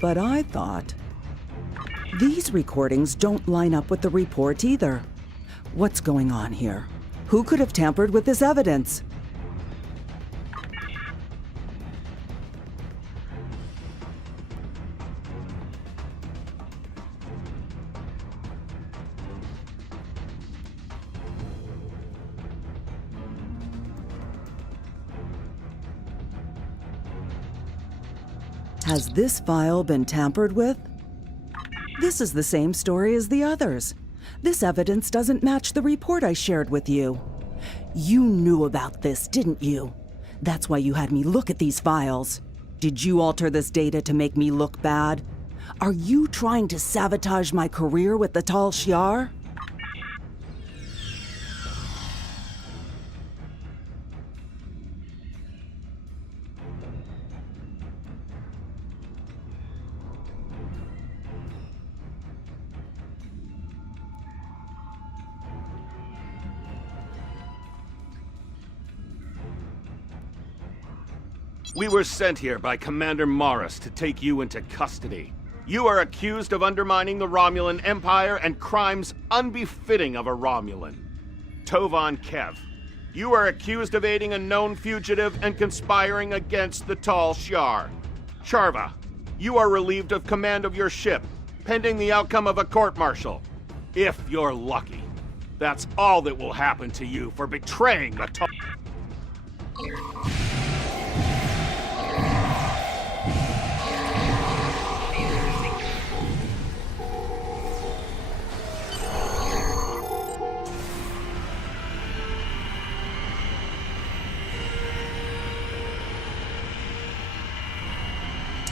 But I thought... These recordings don't line up with the report either. What's going on here? Who could have tampered with this evidence? Has this file been tampered with? This is the same story as the others. This evidence doesn't match the report I shared with you. You knew about this, didn't you? That's why you had me look at these files. Did you alter this data to make me look bad? Are you trying to sabotage my career with the Tal Shiar? We were sent here by Commander Morris to take you into custody. You are accused of undermining the Romulan Empire and crimes unbefitting of a Romulan. Tovan Kev, you are accused of aiding a known fugitive and conspiring against the Tal Shiar. Charva, you are relieved of command of your ship, pending the outcome of a court-martial. If you're lucky. That's all that will happen to you for betraying the Tal...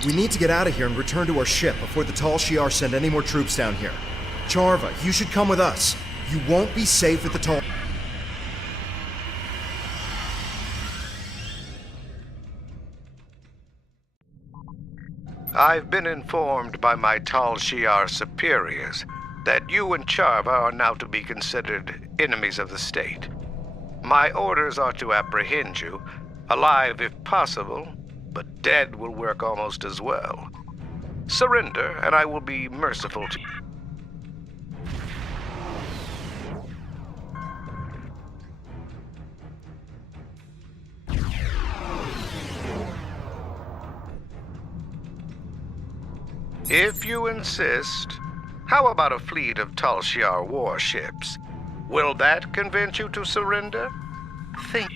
We need to get out of here and return to our ship before the Tal Shiar send any more troops down here. Charva, you should come with us. You won't be safe at the Tal... I've been informed by my Tal Shiar superiors that you and Charva are now to be considered enemies of the state. My orders are to apprehend you, alive if possible, but dead will work almost as well. Surrender, and I will be merciful to you. If you insist, how about a fleet of Tal Shiar warships? Will that convince you to surrender? Think.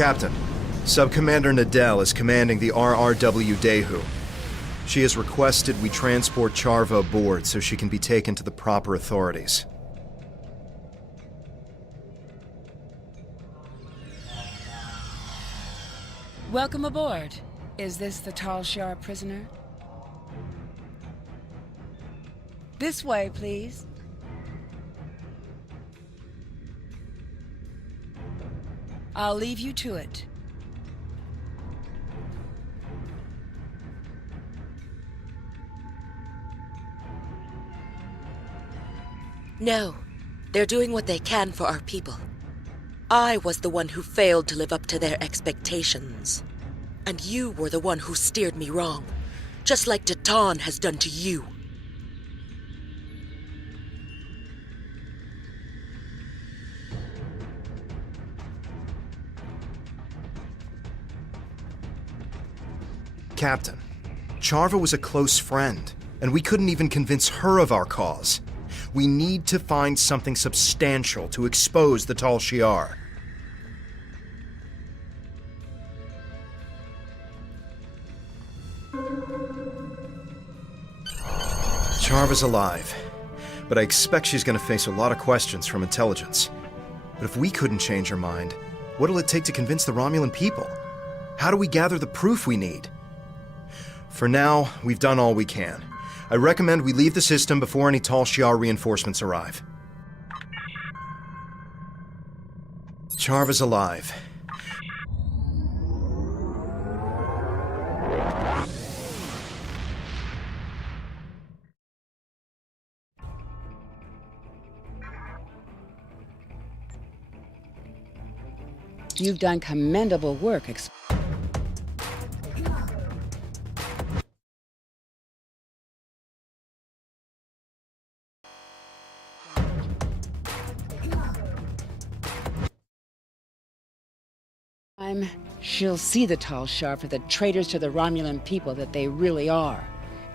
Captain, Sub-Commander Nadell is commanding the RRW Dehu. She has requested we transport Charva aboard so she can be taken to the proper authorities. Welcome aboard. Is this the Tal Shiar prisoner? This way, please. I'll leave you to it. No. They're doing what they can for our people. I was the one who failed to live up to their expectations. And you were the one who steered me wrong, just like Datan has done to you. Captain, Charva was a close friend. And we couldn't even convince her of our cause. We need to find something substantial to expose the Tal Shiar. Charva's alive, but I expect she's gonna face a lot of questions from intelligence. But if we couldn't change her mind, what'll it take to convince the Romulan people? How do we gather the proof we need? For now, we've done all we can. I recommend we leave the system before any Tal Shiar reinforcements arrive. Charva's alive. You've done commendable work. She'll see the Tal Shiar for the traitors to the Romulan people that they really are.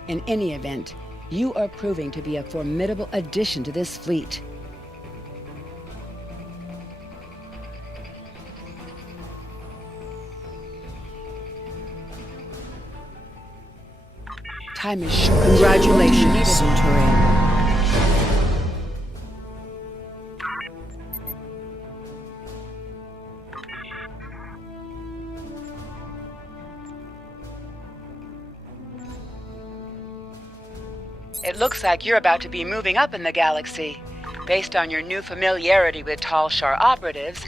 In any event, you are proving to be a formidable addition to this fleet. Time is short. Congratulations, Centurion. It looks like you're about to be moving up in the galaxy. Based on your new familiarity with Tal Shiar operatives.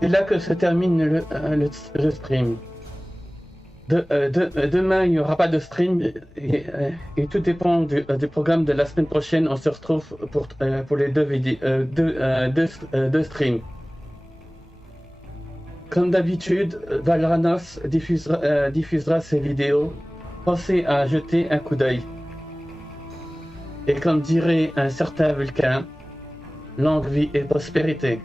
C'est là que se termine le stream. Demain, il n'y aura pas de stream et tout dépend du programme de la semaine prochaine. On se retrouve pour les deux streams. Comme d'habitude, Valranos diffusera ses vidéos. Pensez à jeter un coup d'œil. Et comme dirait un certain Vulcain, longue vie et prospérité.